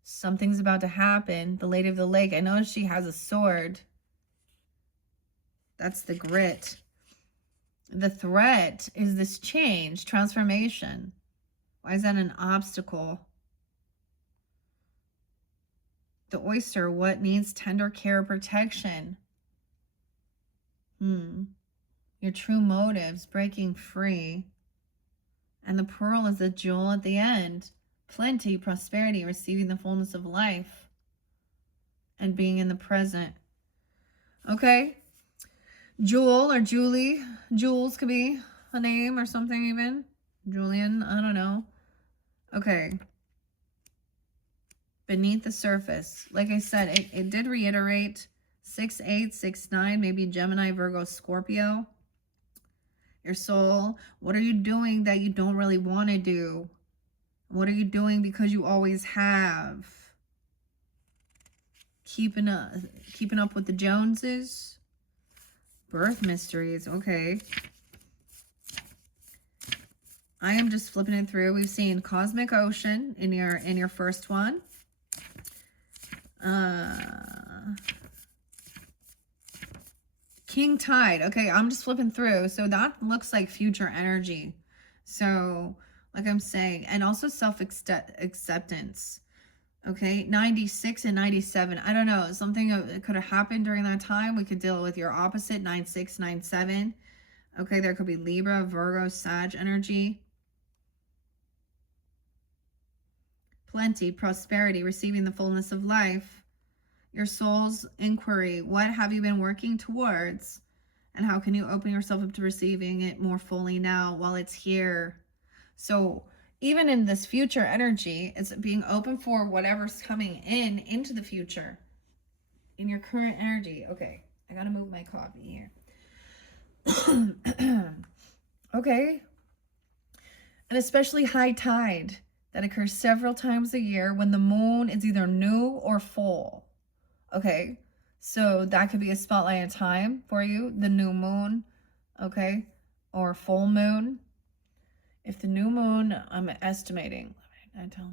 Something's about to happen. The Lady of the Lake. I know she has a sword. That's the grit. The threat is this change, transformation. Why is that an obstacle? The oyster, what needs tender care, protection? Your true motives, breaking free. And the pearl is the jewel at the end. Plenty, prosperity, receiving the fullness of life. And being in the present. Okay. Jewel or Julie. Jules could be a name or something even. Julian, I don't know. Okay. Beneath the surface. Like I said, it did reiterate 6-8, 6-9, maybe Gemini, Virgo, Scorpio. Your soul, what are you doing that you don't really want to do? What are you doing because you always have? Keeping up with the Joneses. Birth mysteries. Okay. I am just flipping it through. We've seen Cosmic Ocean in your first one. King Tide. Okay, I'm just flipping through. So that looks like future energy. So, like I'm saying, and also self-acceptance. Okay, 96 and 97. I don't know. Something could have happened during that time. We could deal with your opposite, 96, 97. Okay, there could be Libra, Virgo, Sag energy. Plenty, prosperity, receiving the fullness of life. Your soul's inquiry. What have you been working towards? And how can you open yourself up to receiving it more fully now while it's here? So even in this future energy, it's being open for whatever's coming into the future. In your current energy. Okay, I gotta move my coffee here. Okay. And especially high tide that occurs several times a year when the moon is either new or full. Okay, so that could be a spotlight of time for you, the new moon, okay, or full moon. If the new moon, I'm estimating, 9, 10,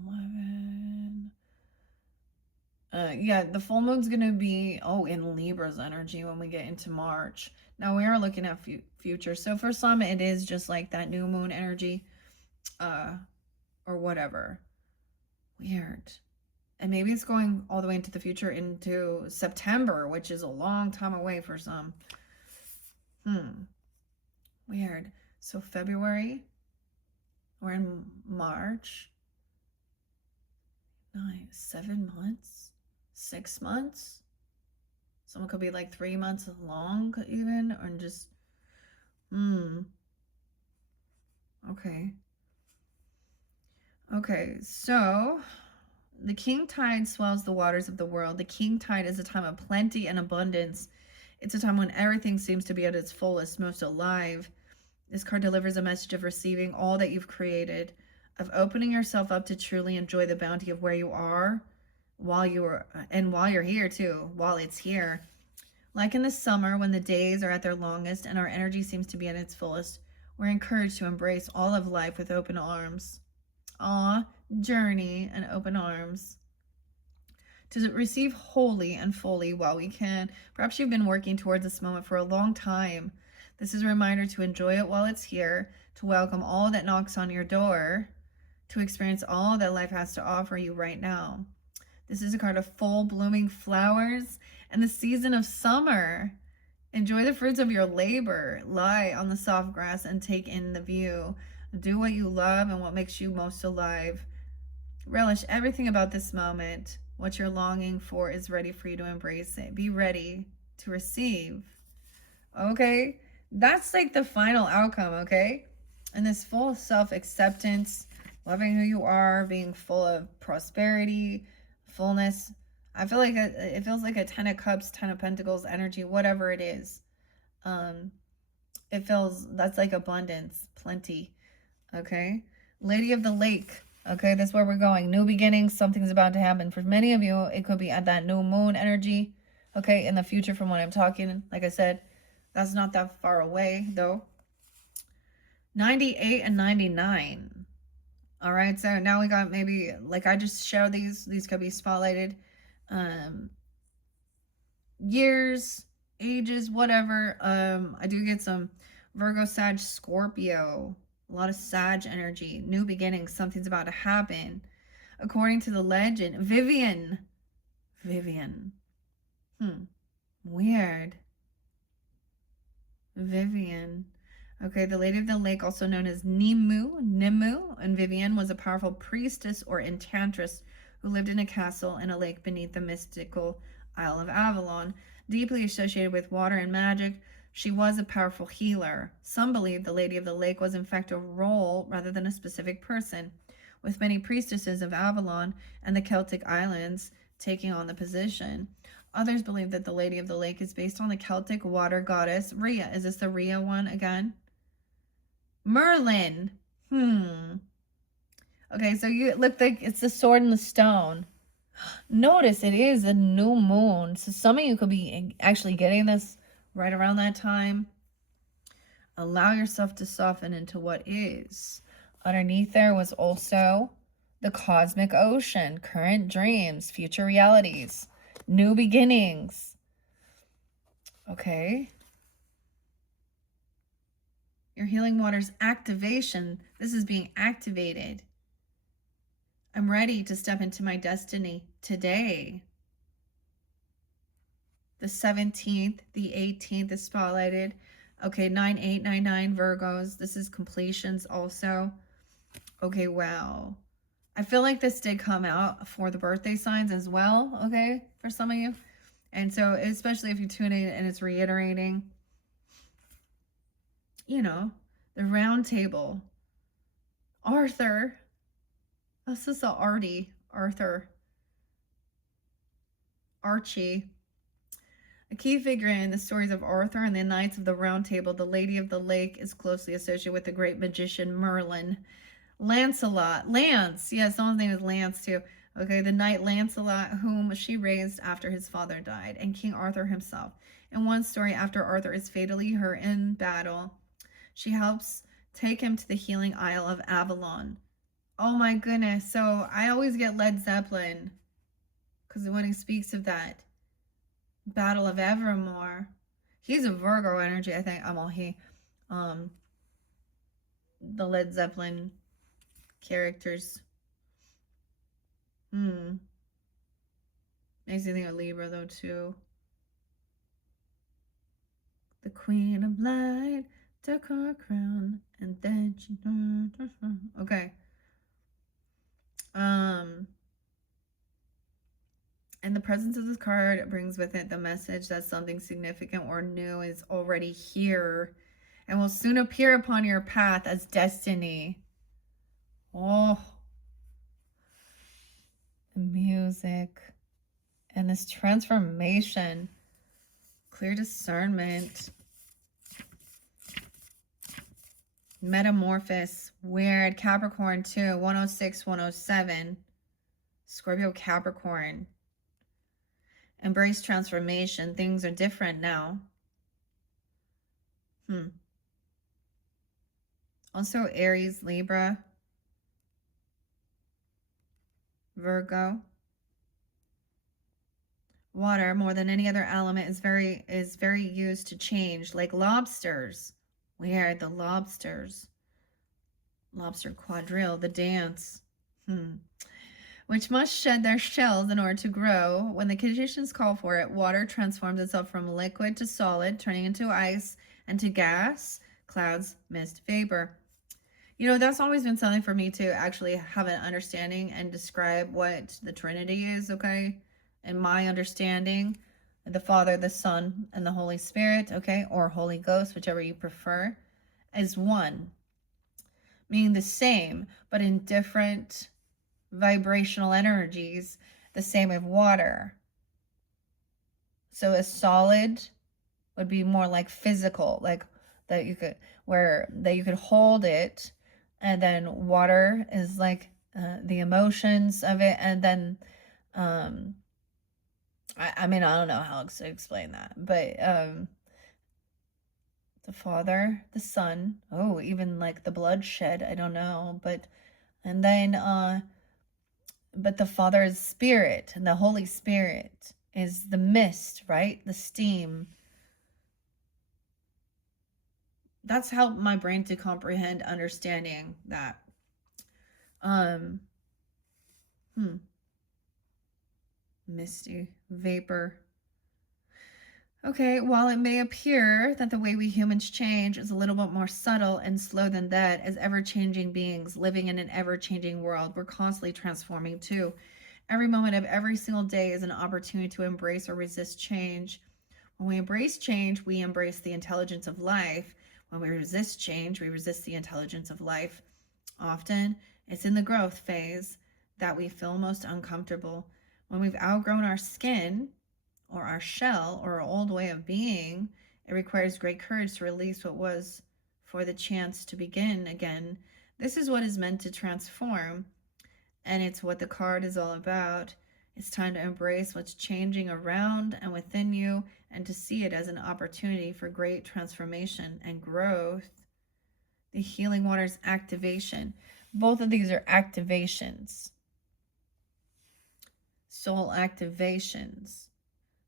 11. Yeah, the full moon's going to be, in Libra's energy when we get into March. Now, we are looking at future. So for some, it is just like that new moon energy, or whatever. Weird. And maybe it's going all the way into the future, into September, which is a long time away for some. Weird. So February, we're in March. 7 months, 6 months. Someone could be like 3 months long even, or just, okay. Okay, so the king tide swells the waters of the world. The king tide is a time of plenty and abundance. It's a time when everything seems to be at its fullest, most alive. This card delivers a message of receiving all that you've created, of opening yourself up to truly enjoy the bounty of where you are while you're here too, while it's here. Like in the summer when the days are at their longest and our energy seems to be at its fullest, we're encouraged to embrace all of life with open arms. Journey and open arms. To receive wholly and fully while we can. Perhaps you've been working towards this moment for a long time. This is a reminder to enjoy it while it's here, to welcome all that knocks on your door, to experience all that life has to offer you right now. This is a card of full blooming flowers and the season of summer. Enjoy the fruits of your labor. Lie on the soft grass and take in the view. Do what you love and what makes you most alive. Relish everything about this moment. What you're longing for is ready for you to embrace it. Be ready to receive. Okay? That's like the final outcome, okay? And this full self-acceptance, loving who you are, being full of prosperity, fullness. I feel like it feels like a 10 of Cups, 10 of Pentacles energy, whatever it is. It feels, that's like abundance, plenty. Okay? Lady of the Lake. Okay, that's where we're going. New beginnings, something's about to happen. For many of you, it could be at that new moon energy. Okay, in the future from what I'm talking. Like I said, that's not that far away, though. 98 and 99. All right, so now we got maybe, like I just showed these could be spotlighted. Years, ages, whatever. I do get some Virgo, Sag, Scorpio. A lot of Sag energy. New beginnings. Something's about to happen. According to the legend. Vivian. Weird. Vivian. Okay, the Lady of the Lake, also known as Nimue, and Vivian was a powerful priestess or enchantress who lived in a castle in a lake beneath the mystical Isle of Avalon. Deeply associated with water and magic, she was a powerful healer. Some believe the Lady of the Lake was in fact a role rather than a specific person. with many priestesses of Avalon and the Celtic islands taking on the position. Others believe that the Lady of the Lake is based on the Celtic water goddess Rhea. Is this the Rhea one again? Merlin. Okay, so you look like it's the sword and the stone. Notice it is a new moon. So some of you could be actually getting this right around that time. Allow yourself to soften into what is. Underneath there was also the cosmic ocean, current dreams, future realities, new beginnings. Okay. Your healing waters activation. This is being activated. I'm ready to step into my destiny today. The 17th, the 18th is spotlighted. Okay, 9899 Virgos. This is completions also. Okay, wow. I feel like this did come out for the birthday signs as well, okay, for some of you. And so, especially if you tune in and it's reiterating, you know, the round table. Arthur. This is the Arthur. Archie. A key figure in the stories of Arthur and the Knights of the Round Table, the Lady of the Lake is closely associated with the great magician Merlin. Lancelot. Lance. Yes, someone's name is Lance too. Okay, the knight Lancelot, whom she raised after his father died, and King Arthur himself. In one story, after Arthur is fatally hurt in battle, she helps take him to the healing Isle of Avalon. Oh my goodness. So I always get Led Zeppelin because when he speaks of that Battle of Evermore, he's a Virgo energy, I think. The Led Zeppelin characters. Makes me think of Libra though too. The Queen of Light took her crown and then she turned her frown. Okay. And the presence of this card brings with it the message that something significant or new is already here and will soon appear upon your path as destiny. Oh, the music and this transformation, clear discernment, metamorphosis, weird, Capricorn 2, 106, 107, Scorpio, Capricorn. Embrace transformation. Things are different now. Also Aries, Libra, Virgo. Water, more than any other element, is very used to change, like lobsters. Weird, the lobsters. Lobster quadrille, the dance. Which must shed their shells in order to grow. When the conditions call for it, water transforms itself from liquid to solid, turning into ice and to gas, clouds, mist, vapor. You know, that's always been something for me to actually have an understanding and describe what the Trinity is, okay? And my understanding, the Father, the Son, and the Holy Spirit, okay? Or Holy Ghost, whichever you prefer, is one. Meaning the same, but in different vibrational energies, the same as water. So a solid would be more like physical, like that you could hold it, and then water is like the emotions of it, and then I mean, I don't know how to explain that, but the Father, the Son, oh, even like the bloodshed, I don't know, but and then but the Father is spirit, and the Holy Spirit is the mist, right? The steam. That's how my brain to comprehend understanding that. Misty vapor. Okay, while it may appear that the way we humans change is a little bit more subtle and slow than that, as ever-changing beings living in an ever-changing world, we're constantly transforming too. Every moment of every single day is an opportunity to embrace or resist change. When we embrace change, we embrace the intelligence of life. When we resist change, we resist the intelligence of life. Often, it's in the growth phase that we feel most uncomfortable. When we've outgrown our skin or our shell or our old way of being, it requires great courage to release what was for the chance to begin again. This is what is meant to transform, and it's what the card is all about. It's time to embrace what's changing around and within you and to see it as an opportunity for great transformation and growth. The healing waters activation. Both of these are activations. Soul activations.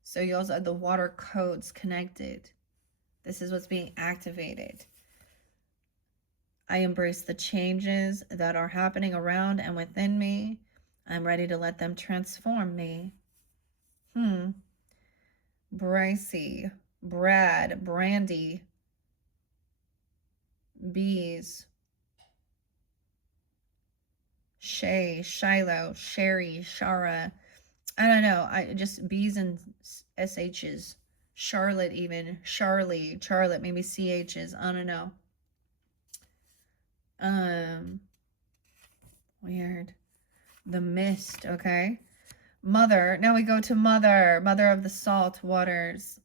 So you also have the water codes connected. This is what's being activated. I embrace the changes that are happening around and within me. I'm ready to let them transform me. Brycey, Brad, Brandy, Bees, Shay, Shiloh, Sherry, Shara. I don't know. I just B's and SH's. Charlotte even. Charlie, Charlotte, maybe CH's. I don't know. Weird. The mist, okay. Mother. Now we go to Mother. Mother of the salt waters.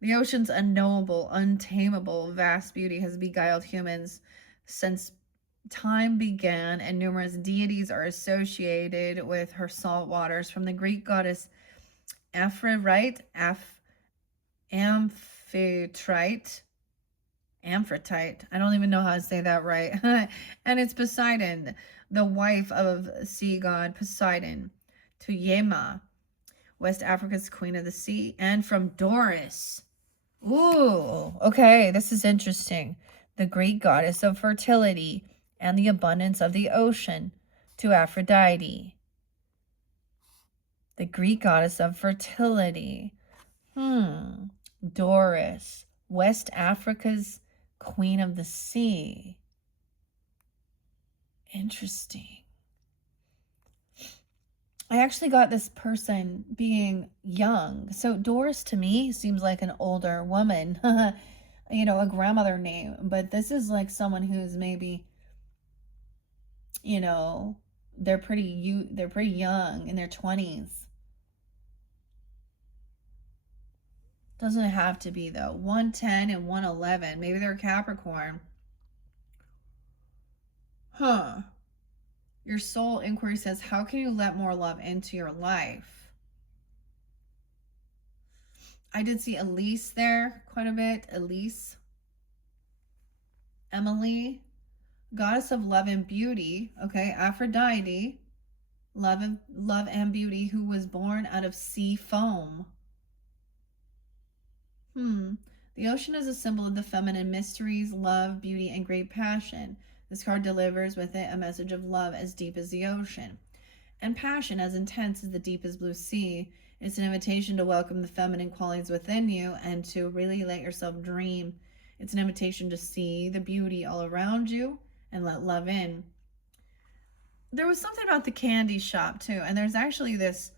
The ocean's unknowable, untamable, vast beauty has beguiled humans since time began, and numerous deities are associated with her salt waters, from the Greek goddess Aphrodite, Amphitrite. I don't even know how to say that right. And it's Poseidon, the wife of sea god Poseidon, to Yema, West Africa's queen of the sea, and from Doris. Ooh, okay, this is interesting. The Greek goddess of fertility and the abundance of the ocean, to Aphrodite. The Greek goddess of fertility. Doris, West Africa's queen of the sea. Interesting. I actually got this person being young. So Doris to me seems like an older woman, you know, a grandmother name. But this is like someone who's maybe, you know, they're pretty young in their 20s. Doesn't have to be though. 110 and 111. Maybe they're Capricorn. Your soul inquiry says, how can you let more love into your life? I did see Elise there quite a bit. Elise. Emily. Goddess of love and beauty. Okay. Aphrodite. Love and beauty, who was born out of sea foam. The ocean is a symbol of the feminine mysteries, love, beauty, and great passion. This card delivers with it a message of love as deep as the ocean, and passion as intense as the deepest blue sea. It's an invitation to welcome the feminine qualities within you and to really let yourself dream. It's an invitation to see the beauty all around you and let love in. There was something about the candy shop too, and there's actually this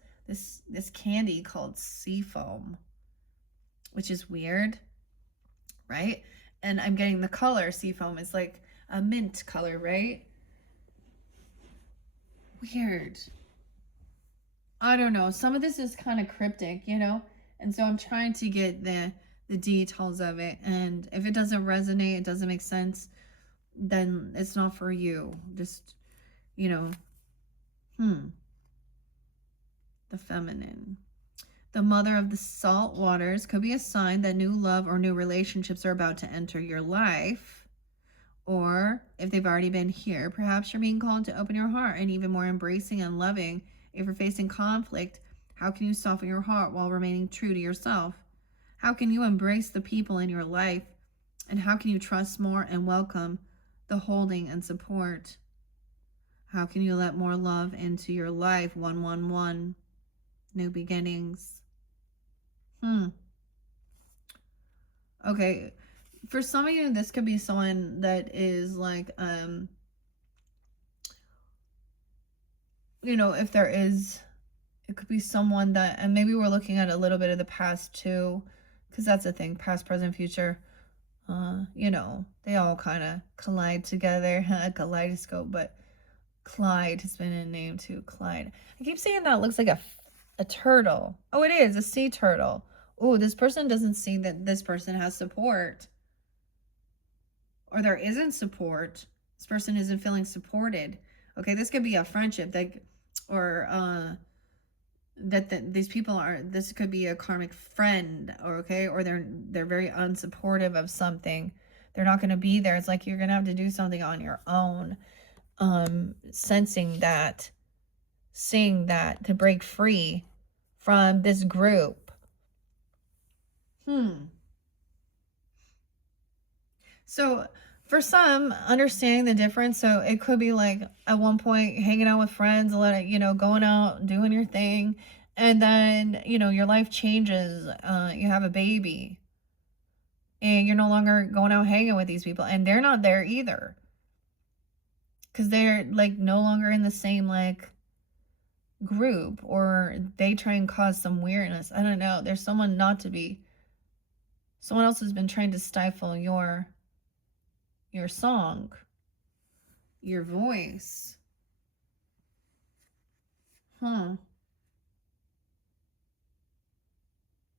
candy called Seafoam, which is weird, right? And I'm getting the color Seafoam. It's like a mint color, right? Weird. I don't know. Some of this is kind of cryptic, you know? And so I'm trying to get the details of it. And if it doesn't resonate, it doesn't make sense, then it's not for you. Just, you know, the feminine. The mother of the salt waters could be a sign that new love or new relationships are about to enter your life. Or if they've already been here, perhaps you're being called to open your heart and even more embracing and loving. If you're facing conflict, how can you soften your heart while remaining true to yourself? How can you embrace the people in your life? And how can you trust more and welcome the holding and support? How can you let more love into your life? 111. New beginnings. Okay. For some of you, this could be someone that is like, you know, if there is, it could be someone that, and maybe we're looking at a little bit of the past too, because that's the thing, past, present, future. You know, they all kind of collide together, a kaleidoscope, but Clyde has been a name too. Clyde. I keep saying that looks like a turtle. Oh, it is a sea turtle. Oh, this person doesn't see that this person has support, or there isn't support. This person isn't feeling supported. Okay, this could be a friendship that, or these people are. This could be a karmic friend, or okay, or they're very unsupportive of something. They're not going to be there. It's like you're going to have to do something on your own. Sensing that, seeing that, to break free from this group. So for some, understanding the difference, so it could be like at one point hanging out with friends, going out, doing your thing, and then, your life changes, you have a baby, and you're no longer going out hanging with these people, and they're not there either. Because they're like no longer in the same like group, or they try and cause some weirdness. I don't know. There's someone someone else has been trying to stifle your song, your voice.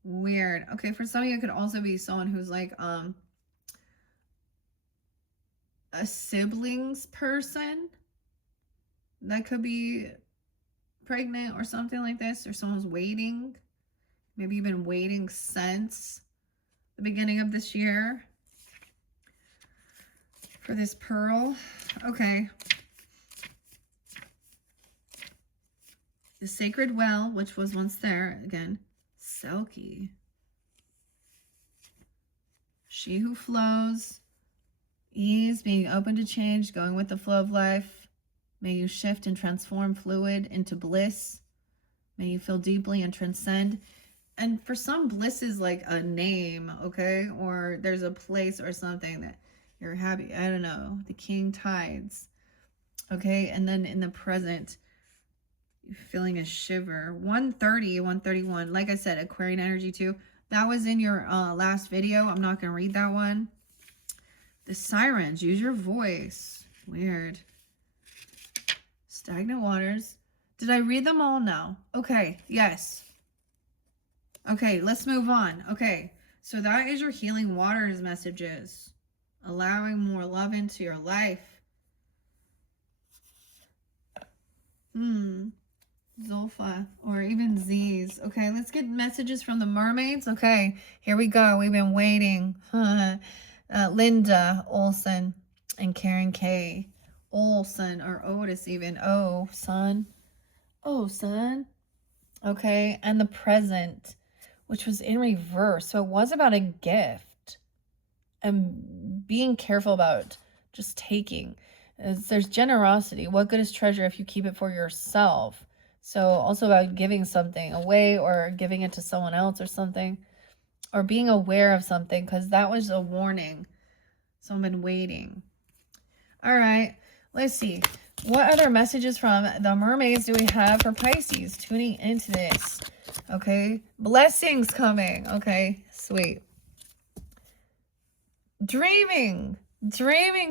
Weird. Okay, for some of you it could also be someone who's like a siblings person that could be pregnant or something like this, or someone's waiting. Maybe you've been waiting since the beginning of this year for this pearl. Okay. The sacred well, which was once there, again, Selkie. She who flows, ease, being open to change, going with the flow of life. May you shift and transform fluid into bliss. May you feel deeply and transcend. And for some, bliss is like a name, okay? Or there's a place or something that you're happy. I don't know. The king tides, okay? And then in the present, you're feeling a shiver. 130, 131. Like I said, Aquarian energy too. That was in your last video. I'm not going to read that one. The sirens. Use your voice. Weird. Stagnant waters. Did I read them all? No. Okay. Yes. Okay, let's move on. Okay, so that is your healing waters messages. Allowing more love into your life. Zolfa, or even Z's. Okay, let's get messages from the mermaids. Okay, here we go. We've been waiting. Linda Olson and Karen K. Olson, or Otis even. Oh, son. Oh, son. Okay, and the present, which was in reverse. So it was about a gift and being careful about just taking. There's generosity. What good is treasure if you keep it for yourself? So also about giving something away, or giving it to someone else or something, or being aware of something, because that was a warning. So I've been waiting. All right, let's see. What other messages from the mermaids do we have for Pisces tuning into this? Okay, blessings coming. Okay, sweet. Dreaming,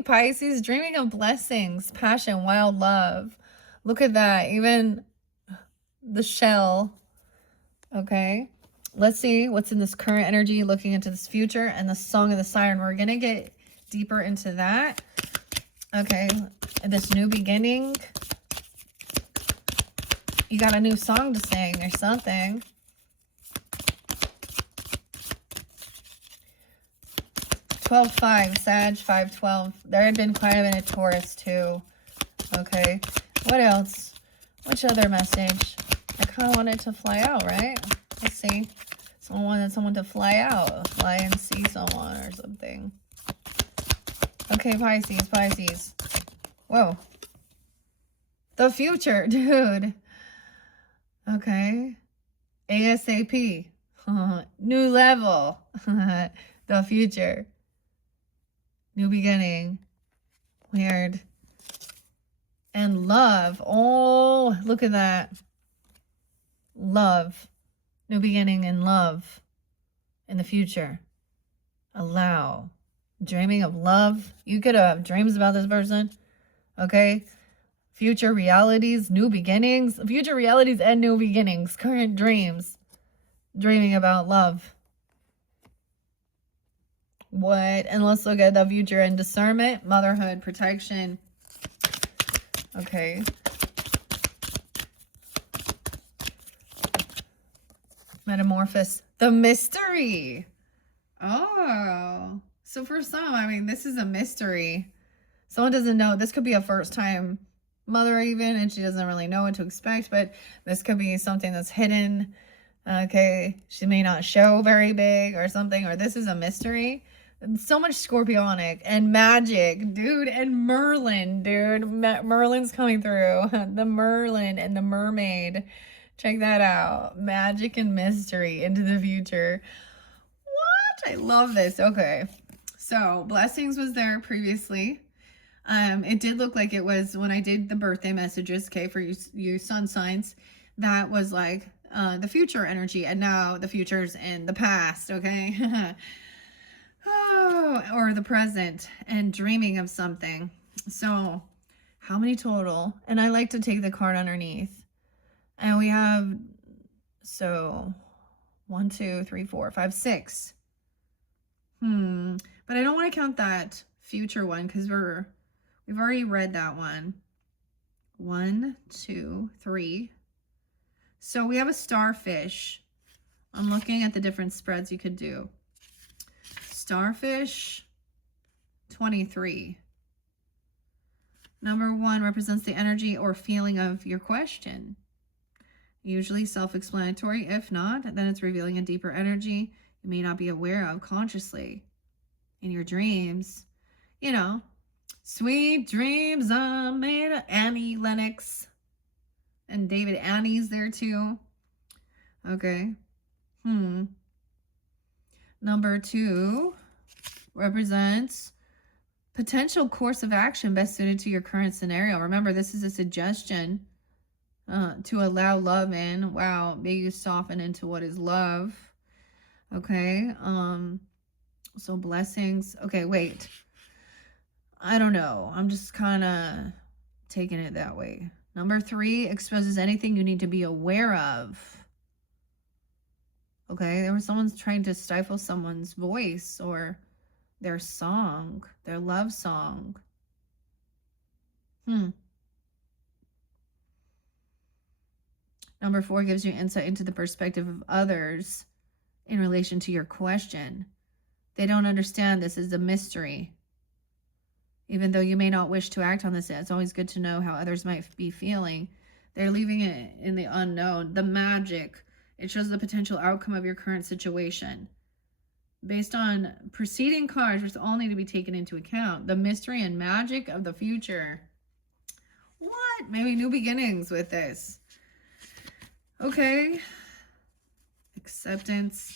Pisces, dreaming of blessings, passion, wild love. Look at that, even the shell. Okay, let's see what's in this current energy, looking into this future, and the song of the siren. We're gonna get deeper into that. Okay, this new beginning. You got a new song to sing or something. (12/5), Sag 5/12. There had been quite a bit of Taurus too. Okay, what else? Which other message? I kind of wanted to fly out, right? Let's see. Someone wanted someone to fly out, fly and see someone or something. Okay, Pisces. Whoa. The future, dude. Okay. ASAP. New level. The future. New beginning. Weird. And love. Oh, look at that. Love. New beginning and love in the future. Allow. Dreaming of love. You could have dreams about this person. Okay. Future realities, new beginnings. Future realities and new beginnings. Current dreams. Dreaming about love. What? And let's look at the future and discernment. Motherhood, protection. Okay. Metamorphosis. The mystery. Oh. So for some, I mean, this is a mystery. Someone doesn't know. This could be a first time mother even, and she doesn't really know what to expect, but this could be something that's hidden. Okay. She may not show very big or something, or this is a mystery. So much Scorpionic and Magick, dude, and Merlin, dude. Merlin's coming through. The Merlin and the Mermaid. Check that out. Magic and mystery into the future. What? I love this. Okay. So, blessings was there previously. It did look like it was when I did the birthday messages, okay, for you sun signs. That was like the future energy, and now the future's in the past, okay? Oh, or the present, and dreaming of something. So, how many total? And I like to take the card underneath. And we have, so 1, 2, 3, 4, 5, 6. But I don't want to count that future one because we've already read that one. 1, 2, 3. So we have a starfish. I'm looking at the different spreads you could do. Starfish, 23. Number 1 represents the energy or feeling of your question. Usually self-explanatory. If not, then it's revealing a deeper energy you may not be aware of consciously in your dreams. You know, sweet dreams are made of Annie Lennox. And David Annie's there too. Okay. Number 2 represents potential course of action best suited to your current scenario. Remember, this is a suggestion to allow love in. Wow, may you soften into what is love. Okay. So blessings. Okay, wait. I don't know. I'm just kind of taking it that way. Number 3 exposes anything you need to be aware of. Okay, there was someone's trying to stifle someone's voice or their song, their love song. Number 4 gives you insight into the perspective of others in relation to your question. They don't understand this is a mystery. Even though you may not wish to act on this, it's always good to know how others might be feeling. They're leaving it in the unknown. The Magick. It shows the potential outcome of your current situation. Based on preceding cards, which all need to be taken into account. The mystery and magic of the future. What? Maybe new beginnings with this. Okay. Acceptance.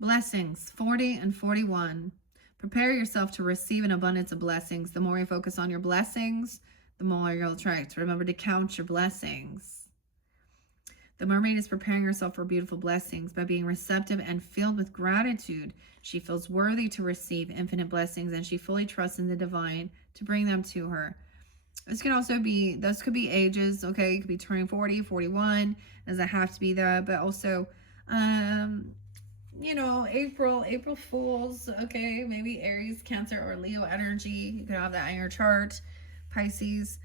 Blessings, 40 and 41. Prepare yourself to receive an abundance of blessings. The more you focus on your blessings, the more you'll attract. Remember to count your blessings. The mermaid is preparing herself for beautiful blessings by being receptive and filled with gratitude. She feels worthy to receive infinite blessings, and she fully trusts in the divine to bring them to her. This can also be, those could be ages, okay? It could be turning 40, 41. It doesn't have to be that, but also, you know, April Fools, okay? Maybe Aries, Cancer, or Leo energy. You could have that on your chart. Pisces.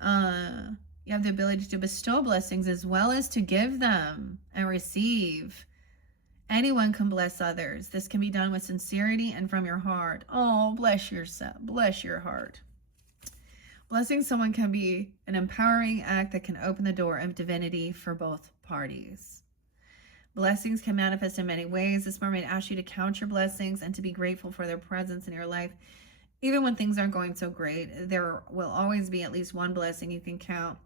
You have the ability to bestow blessings as well as to give them and receive. Anyone can bless others. This can be done with sincerity and from your heart. Oh, bless yourself. Bless your heart. Blessing someone can be an empowering act that can open the door of divinity for both parties. Blessings can manifest in many ways. This mermaid asks you to count your blessings and to be grateful for their presence in your life. Even when things aren't going so great, there will always be at least one blessing you can count.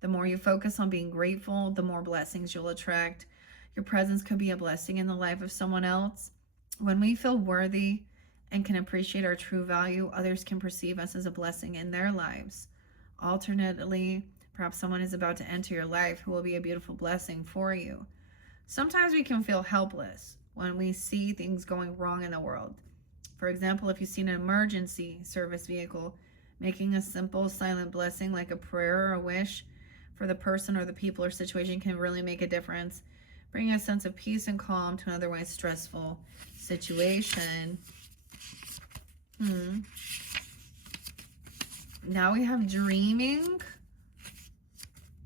The more you focus on being grateful, the more blessings you'll attract. Your presence could be a blessing in the life of someone else. When we feel worthy and can appreciate our true value, others can perceive us as a blessing in their lives. Alternately, perhaps someone is about to enter your life who will be a beautiful blessing for you. Sometimes we can feel helpless when we see things going wrong in the world. For example, if you see an emergency service vehicle, making a simple silent blessing like a prayer or a wish for the person or the people or situation can really make a difference, bringing a sense of peace and calm to an otherwise stressful situation. Now we have dreaming.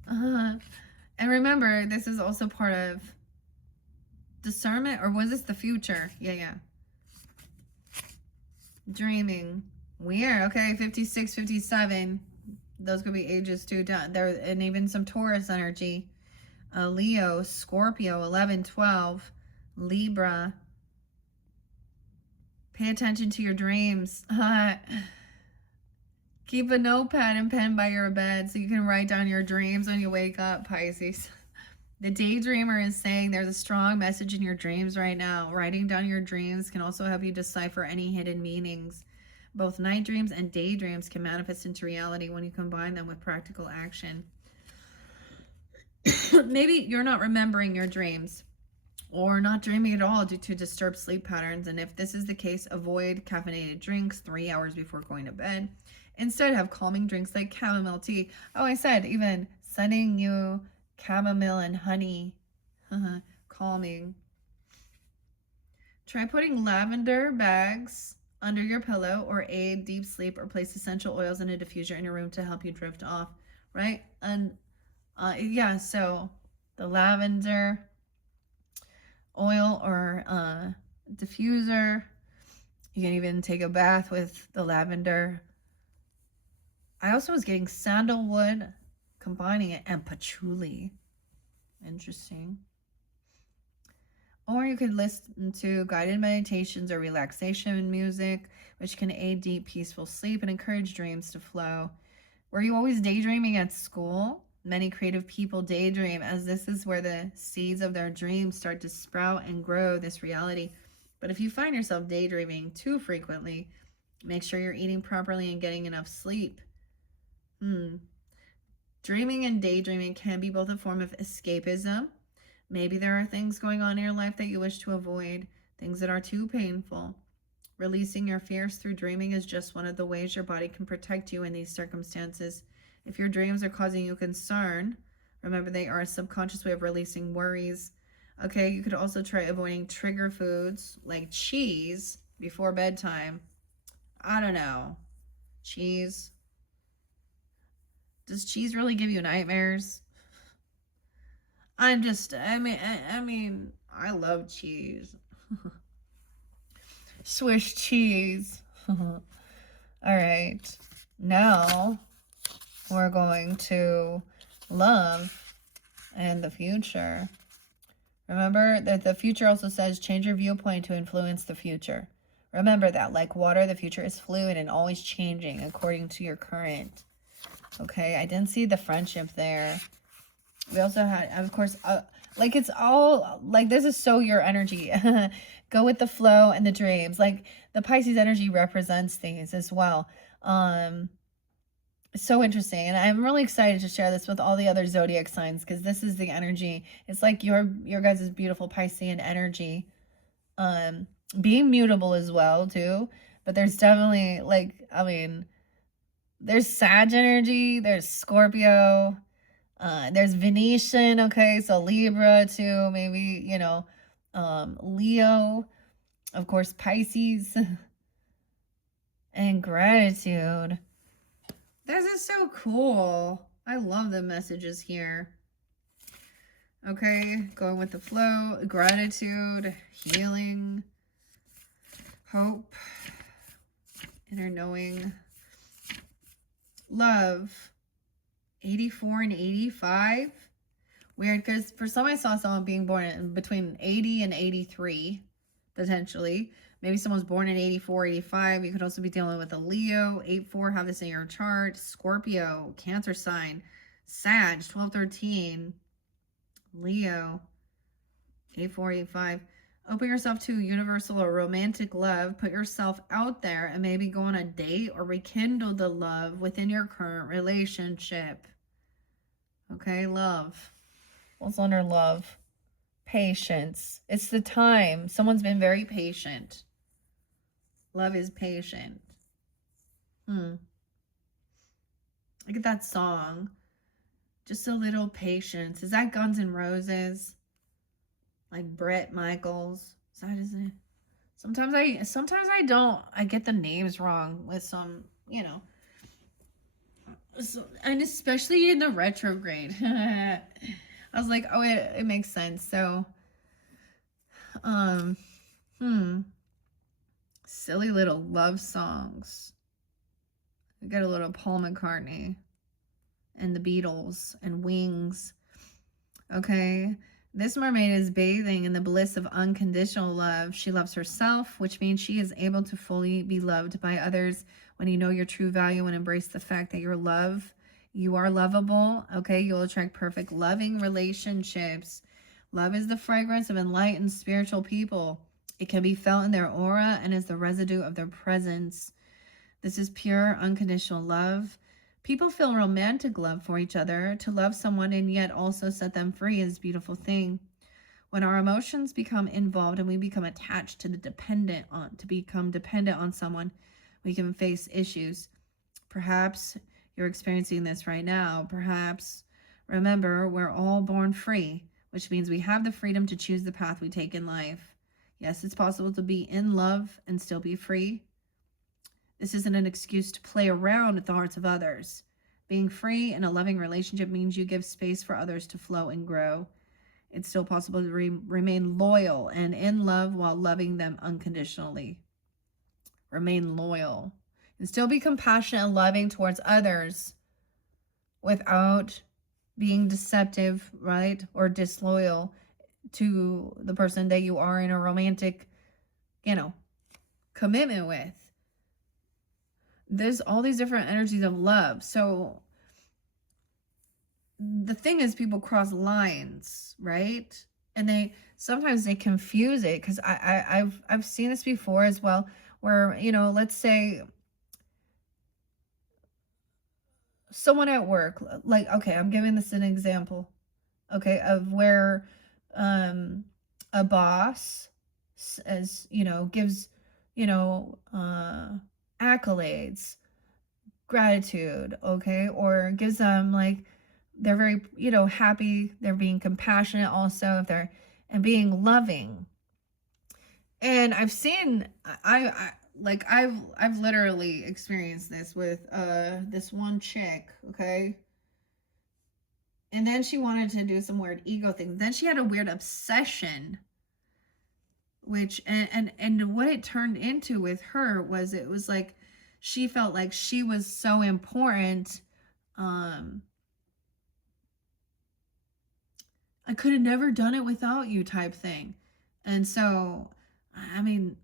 And remember, this is also part of discernment, or was this the future? Yeah. Dreaming. Weird. Okay, 56, 57. Those could be ages too. There, and even some Taurus energy. Leo, Scorpio, 11, 12. Libra. Pay attention to your dreams. Keep a notepad and pen by your bed so you can write down your dreams when you wake up, Pisces. The daydreamer is saying there's a strong message in your dreams right now. Writing down your dreams can also help you decipher any hidden meanings. Both night dreams and daydreams can manifest into reality when you combine them with practical action. Maybe you're not remembering your dreams or not dreaming at all due to disturbed sleep patterns. And if this is the case, avoid caffeinated drinks 3 hours before going to bed. Instead, have calming drinks like chamomile tea. Oh, I said even sending you chamomile and honey. Calming. Try putting lavender bags under your pillow or aid deep sleep, or place essential oils in a diffuser in your room to help you drift off, right? And yeah, so the lavender oil or diffuser. You can even take a bath with the lavender. I also was getting sandalwood, combining it, and patchouli. Interesting. Or you could listen to guided meditations or relaxation music, which can aid deep, peaceful sleep and encourage dreams to flow. Were you always daydreaming at school? Many creative people daydream, as this is where the seeds of their dreams start to sprout and grow this reality. But if you find yourself daydreaming too frequently, make sure you're eating properly and getting enough sleep. Dreaming and daydreaming can be both a form of escapism. Maybe there are things going on in your life that you wish to avoid, things that are too painful. Releasing your fears through dreaming is just one of the ways your body can protect you in these circumstances. If your dreams are causing you concern, remember they are a subconscious way of releasing worries. Okay, you could also try avoiding trigger foods like cheese before bedtime. I don't know. Cheese. Does cheese really give you nightmares? I mean, I love cheese. Swiss cheese. All right. Now we're going to love and the future. Remember that the future also says change your viewpoint to influence the future. Remember that, like water, the future is fluid and always changing according to your current. Okay, I didn't see the friendship there. We also had, of course, like it's all, like this is so your energy. Go with the flow and the dreams. Like the Pisces energy represents these as well. So interesting. And I'm really excited to share this with all the other zodiac signs because this is the energy. It's like your guys' beautiful Piscean energy. Being mutable as well too. But there's definitely like, I mean, there's Sag energy, there's Scorpio, there's Venetian, okay, so Libra too, maybe, you know, Leo, of course, Pisces, and gratitude. This is so cool. I love the messages here. Okay, going with the flow, gratitude, healing, hope, inner knowing, love, 84 and 85. Weird, because for some I saw someone being born between 80 and 83, potentially. Maybe someone's born in 84, 85. You could also be dealing with a Leo, 8-4, have this in your chart. Scorpio, Cancer sign. Sag, 12, 13. Leo, 8-4, 8-5. Open yourself to universal or romantic love. Put yourself out there and maybe go on a date or rekindle the love within your current relationship. Okay, love. What's under love? Patience. It's the time. Someone's been very patient. Love is patient. Look at that song. Just a little patience. Is that Guns N' Roses? Like Bret Michaels? Is that his name? Sometimes I don't. I get the names wrong with some, you know. So, and especially in the retrograde. I was like, oh, it makes sense. So, um, silly little love songs. We got a little Paul McCartney and the Beatles and Wings. Okay. This mermaid is bathing in the bliss of unconditional love. She loves herself, which means she is able to fully be loved by others. When you know your true value and embrace the fact that you are lovable, okay? You'll attract perfect, loving relationships. Love is the fragrance of enlightened spiritual people. It can be felt in their aura and is the residue of their presence. This is pure, unconditional love. People feel romantic love for each other. To love someone and yet also set them free is a beautiful thing. When our emotions become involved and we become attached to become dependent on someone, we can face issues. Perhaps you're experiencing this right now. Perhaps, remember, we're all born free, which means we have the freedom to choose the path we take in life. Yes, it's possible to be in love and still be free. This isn't an excuse to play around with the hearts of others. Being free in a loving relationship means you give space for others to flow and grow. It's still possible to remain loyal and in love while loving them unconditionally. Remain loyal and still be compassionate and loving towards others without being deceptive, right? Or disloyal to the person that you are in a romantic, commitment with. There's all these different energies of love. So the thing is, people cross lines, right? And sometimes they confuse it, because I've seen this before as well, where, let's say someone at work, like, okay, I'm giving this an example, okay, of where a boss gives, accolades, gratitude, okay, or gives them, like, they're very, happy, they're being compassionate also, and being loving. And I've seen, I've literally experienced this with this one chick, okay? And then she wanted to do some weird ego things. Then she had a weird obsession, which and what it turned into with her was, it was like she felt like she was so important. I could have never done it without you type thing. And so, I mean,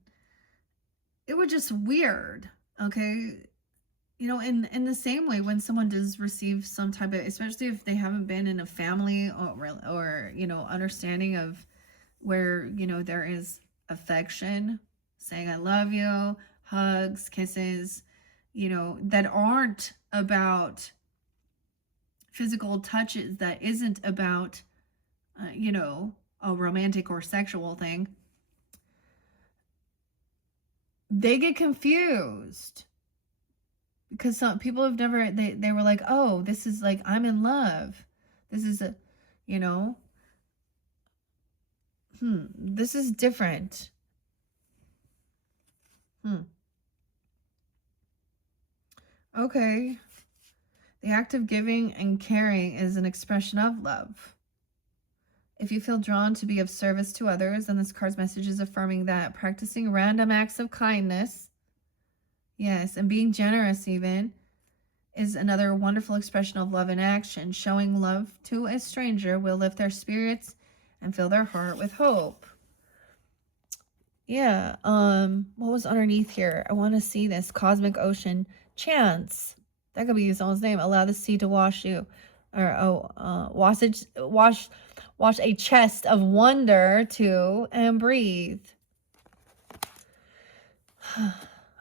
it was just weird, okay? In the same way, when someone does receive some type of, especially if they haven't been in a family or understanding of where, there is affection, saying I love you, hugs, kisses, that aren't about physical touches, that isn't about, a romantic or sexual thing, they get confused. Because some people have never, they were like, oh, this is like, I'm in love. This is this is different. Okay. The act of giving and caring is an expression of love. If you feel drawn to be of service to others, then this card's message is affirming that practicing random acts of kindness, yes, and being generous even, is another wonderful expression of love in action. Showing love to a stranger will lift their spirits and fill their heart with hope. Yeah, what was underneath here? I want to see this. Cosmic ocean. Chance. That could be someone's name. Allow the sea to wash you. Or, wash a chest of wonder to, and breathe.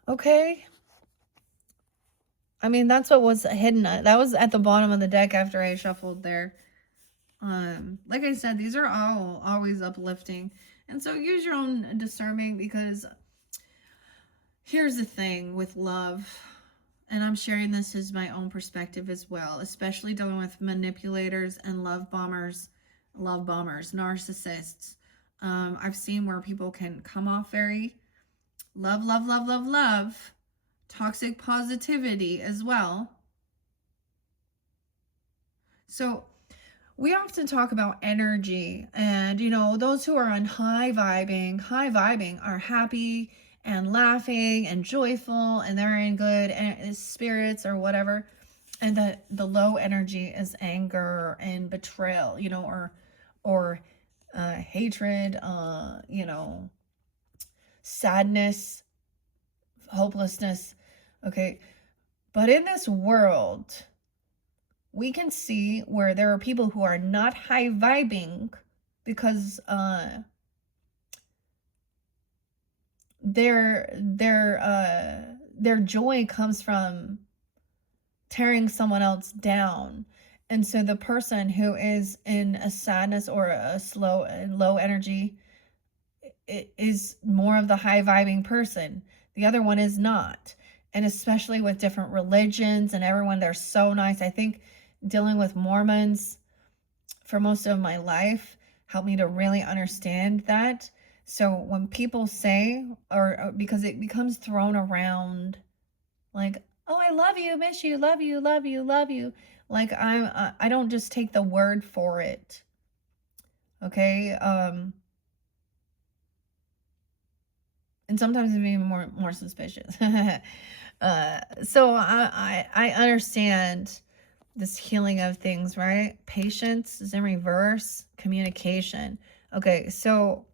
Okay. I mean, that's what was hidden. That was at the bottom of the deck after I shuffled there. Like I said, these are all always uplifting. And so use your own discernment, because here's the thing with love, and I'm sharing this as my own perspective as well, especially dealing with manipulators and love bombers, narcissists. I've seen where people can come off very love, toxic positivity as well. So we often talk about energy, and those who are on high vibing are happy and laughing and joyful, and they're in good spirits or whatever. And the low energy is anger and betrayal, or hatred, sadness, hopelessness. Okay. But in this world, we can see where there are people who are not high vibing because their joy comes from tearing someone else down. And so the person who is in a sadness or a low energy is more of the high vibing person. The other one is not. And especially with different religions and everyone, they're so nice. I think dealing with Mormons for most of my life helped me to really understand that. So when people say, or because it becomes thrown around like, oh, I love you, miss you, love you, love you, love you. Like I don't just take the word for it. Okay. And sometimes I'm even more suspicious. So I understand this healing of things, right? Patience is in reverse, communication. Okay, so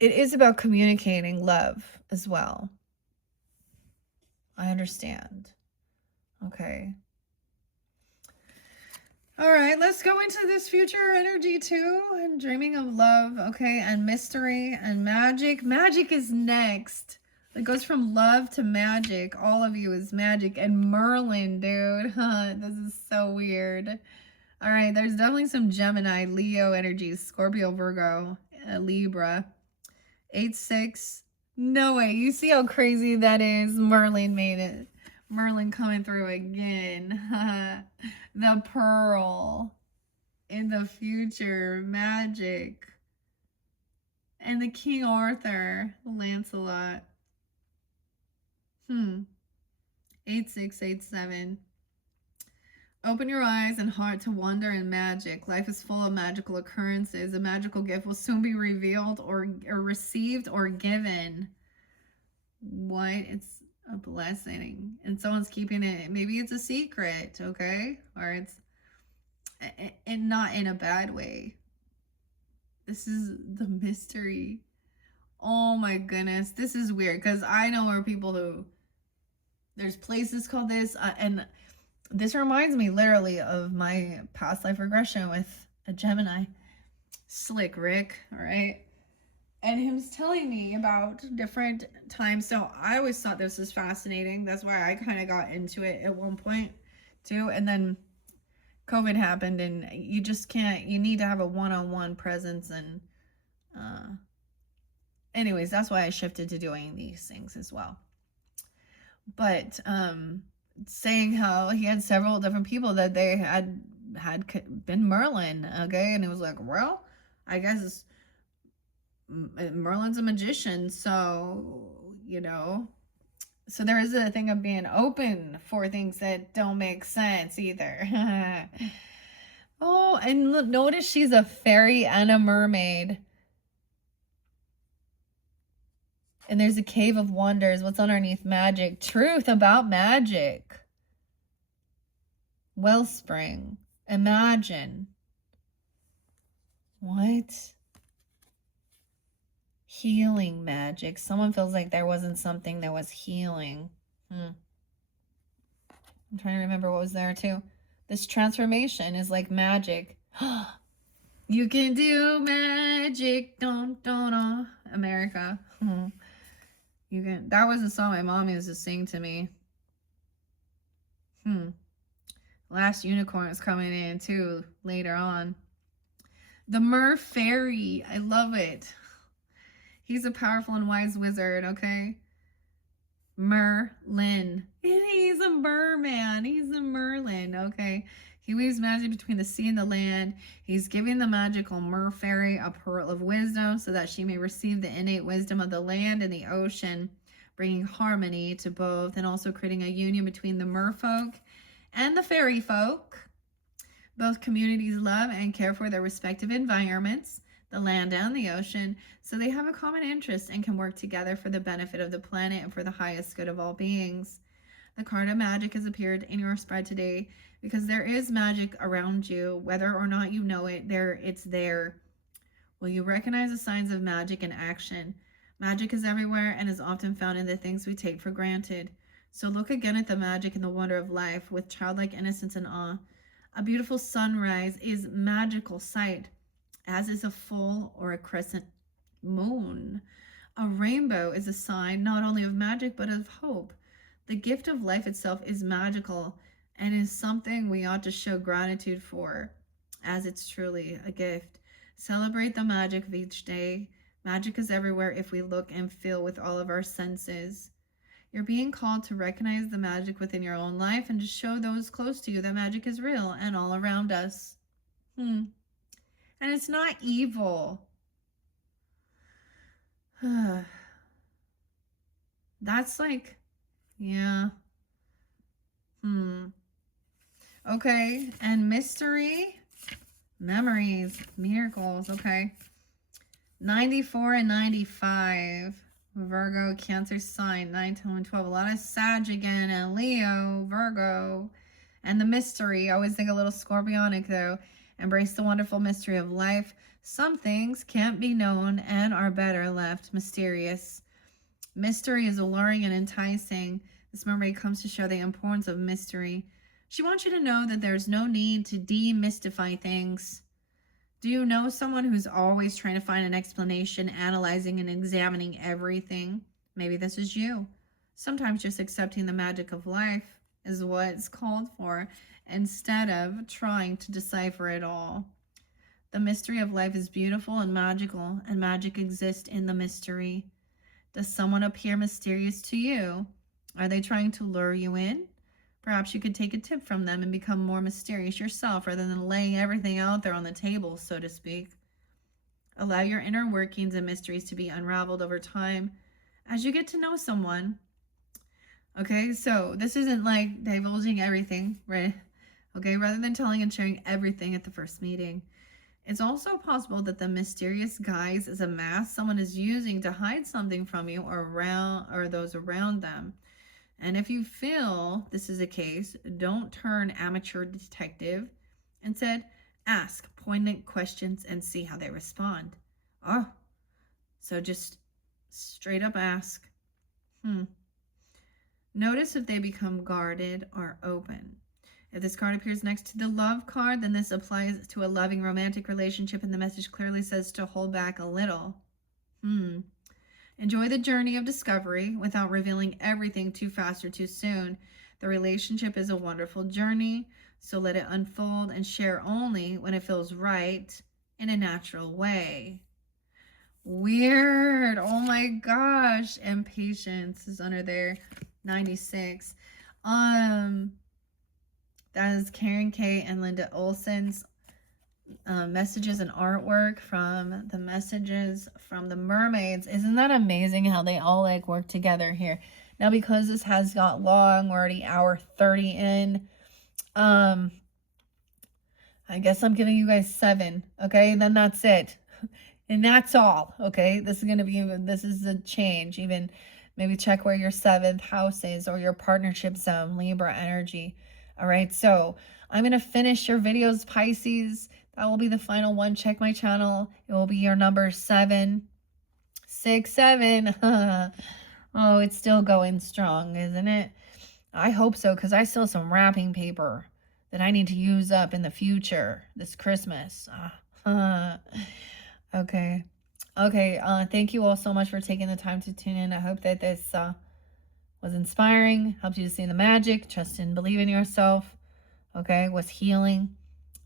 it is about communicating love as well. I understand. Okay. All right, let's go into this future energy too, and dreaming of love, okay, and mystery and magic. Magic is next. It goes from love to magic. All of you is magic. And Merlin, dude. This is so weird. All right, there's definitely some Gemini, Leo energies, Scorpio, Virgo, Libra. 8-6. No way. You see how crazy that is? Merlin made it. Merlin coming through again. The Pearl in the future. Magic. And the King Arthur. Lancelot. 8687. Open your eyes and heart to wonder and magic. Life is full of magical occurrences. A magical gift will soon be revealed or received or given. What? It's a blessing. And someone's keeping it. Maybe it's a secret, okay? Or it's and not in a bad way. This is the mystery. Oh my goodness. This is weird because I know where people who there's places called this, and this reminds me literally of my past life regression with a Gemini, Slick Rick, all right? And he was telling me about different times. So I always thought this was fascinating. That's why I kind of got into it at one point too. And then COVID happened, and you just can't, you need to have a one-on-one presence. And anyways, that's why I shifted to doing these things as well. But saying how he had several different people that they had been Merlin, okay? And it was like, well, I guess Merlin's a magician, so, so there is a thing of being open for things that don't make sense either. Oh, and look, notice she's a fairy and a mermaid. And there's a cave of wonders. What's underneath magic? Truth about magic. Wellspring. Imagine. What? Healing magic. Someone feels like there wasn't something that was healing. I'm trying to remember what was there too. This transformation is like magic. You can do magic. Don't, America. You can. That was a song my mom used to sing to me. Last unicorn is coming in too later on. The Mer Fairy. I love it. He's a powerful and wise wizard, okay? Merlin. He's a merman. He's a Merlin, okay? He weaves magic between the sea and the land. He's giving the magical mer fairy a pearl of wisdom so that she may receive the innate wisdom of the land and the ocean, bringing harmony to both and also creating a union between the merfolk and the fairy folk. Both communities love and care for their respective environments, the land and the ocean, so they have a common interest and can work together for the benefit of the planet and for the highest good of all beings. The card of magic has appeared in your spread today because there is magic around you, whether or not you know it, it's there. Will you recognize the signs of magic in action? Magic is everywhere and is often found in the things we take for granted. So look again at the magic and the wonder of life with childlike innocence and awe. A beautiful sunrise is magical sight, as is a full or a crescent moon. A rainbow is a sign not only of magic but of hope. The gift of life itself is magical and is something we ought to show gratitude for, as it's truly a gift. Celebrate the magic of each day. Magic is everywhere if we look and feel with all of our senses. You're being called to recognize the magic within your own life and to show those close to you that magic is real and all around us. And it's not evil. That's like, yeah. Okay, and mystery, memories, miracles, okay. 94 and 95. Virgo, Cancer sign, 9, 10, and 12. A lot of Sag again, and Leo, Virgo. And the mystery, I always think a little scorpionic though. Embrace the wonderful mystery of life. Some things can't be known and are better left mysterious. Mystery is alluring and enticing. This mermaid comes to show the importance of mystery. She wants you to know that there's no need to demystify things. Do you know someone who's always trying to find an explanation, analyzing and examining everything? Maybe this is you. Sometimes just accepting the magic of life is what's called for, instead of trying to decipher it all. The mystery of life is beautiful and magic exists in the mystery. Does someone appear mysterious to you? Are they trying to lure you in? Perhaps you could take a tip from them and become more mysterious yourself rather than laying everything out there on the table, so to speak. Allow your inner workings and mysteries to be unraveled over time as you get to know someone. Okay, so this isn't like divulging everything, right? Okay, rather than telling and sharing everything at the first meeting. It's also possible that the mysterious guise is a mask someone is using to hide something from you or those around them. And if you feel this is the case, don't turn amateur detective. Instead, ask poignant questions and see how they respond. Oh, so just straight up ask. Notice if they become guarded or open. If this card appears next to the love card, then this applies to a loving romantic relationship, and the message clearly says to hold back a little. Enjoy the journey of discovery without revealing everything too fast or too soon. The relationship is a wonderful journey, so let it unfold and share only when it feels right in a natural way. Weird. Oh my gosh. And patience is under there. 96. That is Karen K and Linda Olson's messages and artwork from the messages from the Mermaids. Isn't that amazing how they all like work together here? Now, because this has got long, we're already hour 30 in. I guess I'm giving you guys 7. Okay, then that's it. And that's all. Okay, this is a change. Even maybe check where your 7th house is or your partnership zone, Libra energy. All right, so I'm going to finish your videos, Pisces. That will be the final one. Check my channel. It will be your number 767. Oh, it's still going strong, isn't it? I hope so, because I still have some wrapping paper that I need to use up in the future this Christmas. Okay. Thank you all so much for taking the time to tune in. I hope that this was inspiring, helped you to see the magic, trust and believe in yourself. okay, was healing,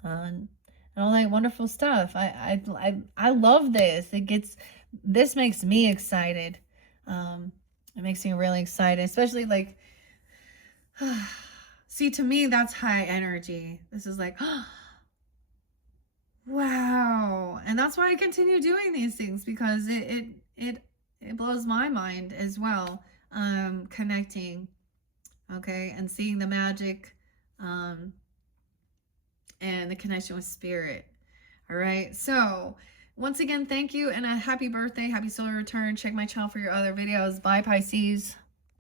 and all that wonderful stuff. I love this. This makes me excited. It makes me really excited, especially like, see, to me, that's high energy. This is like, wow. And that's why I continue doing these things, because it blows my mind as well. Connecting, okay, and seeing the magic, and the connection with spirit. All right. So once again, thank you, and a happy birthday, happy solar return. Check my channel for your other videos. Bye, Pisces.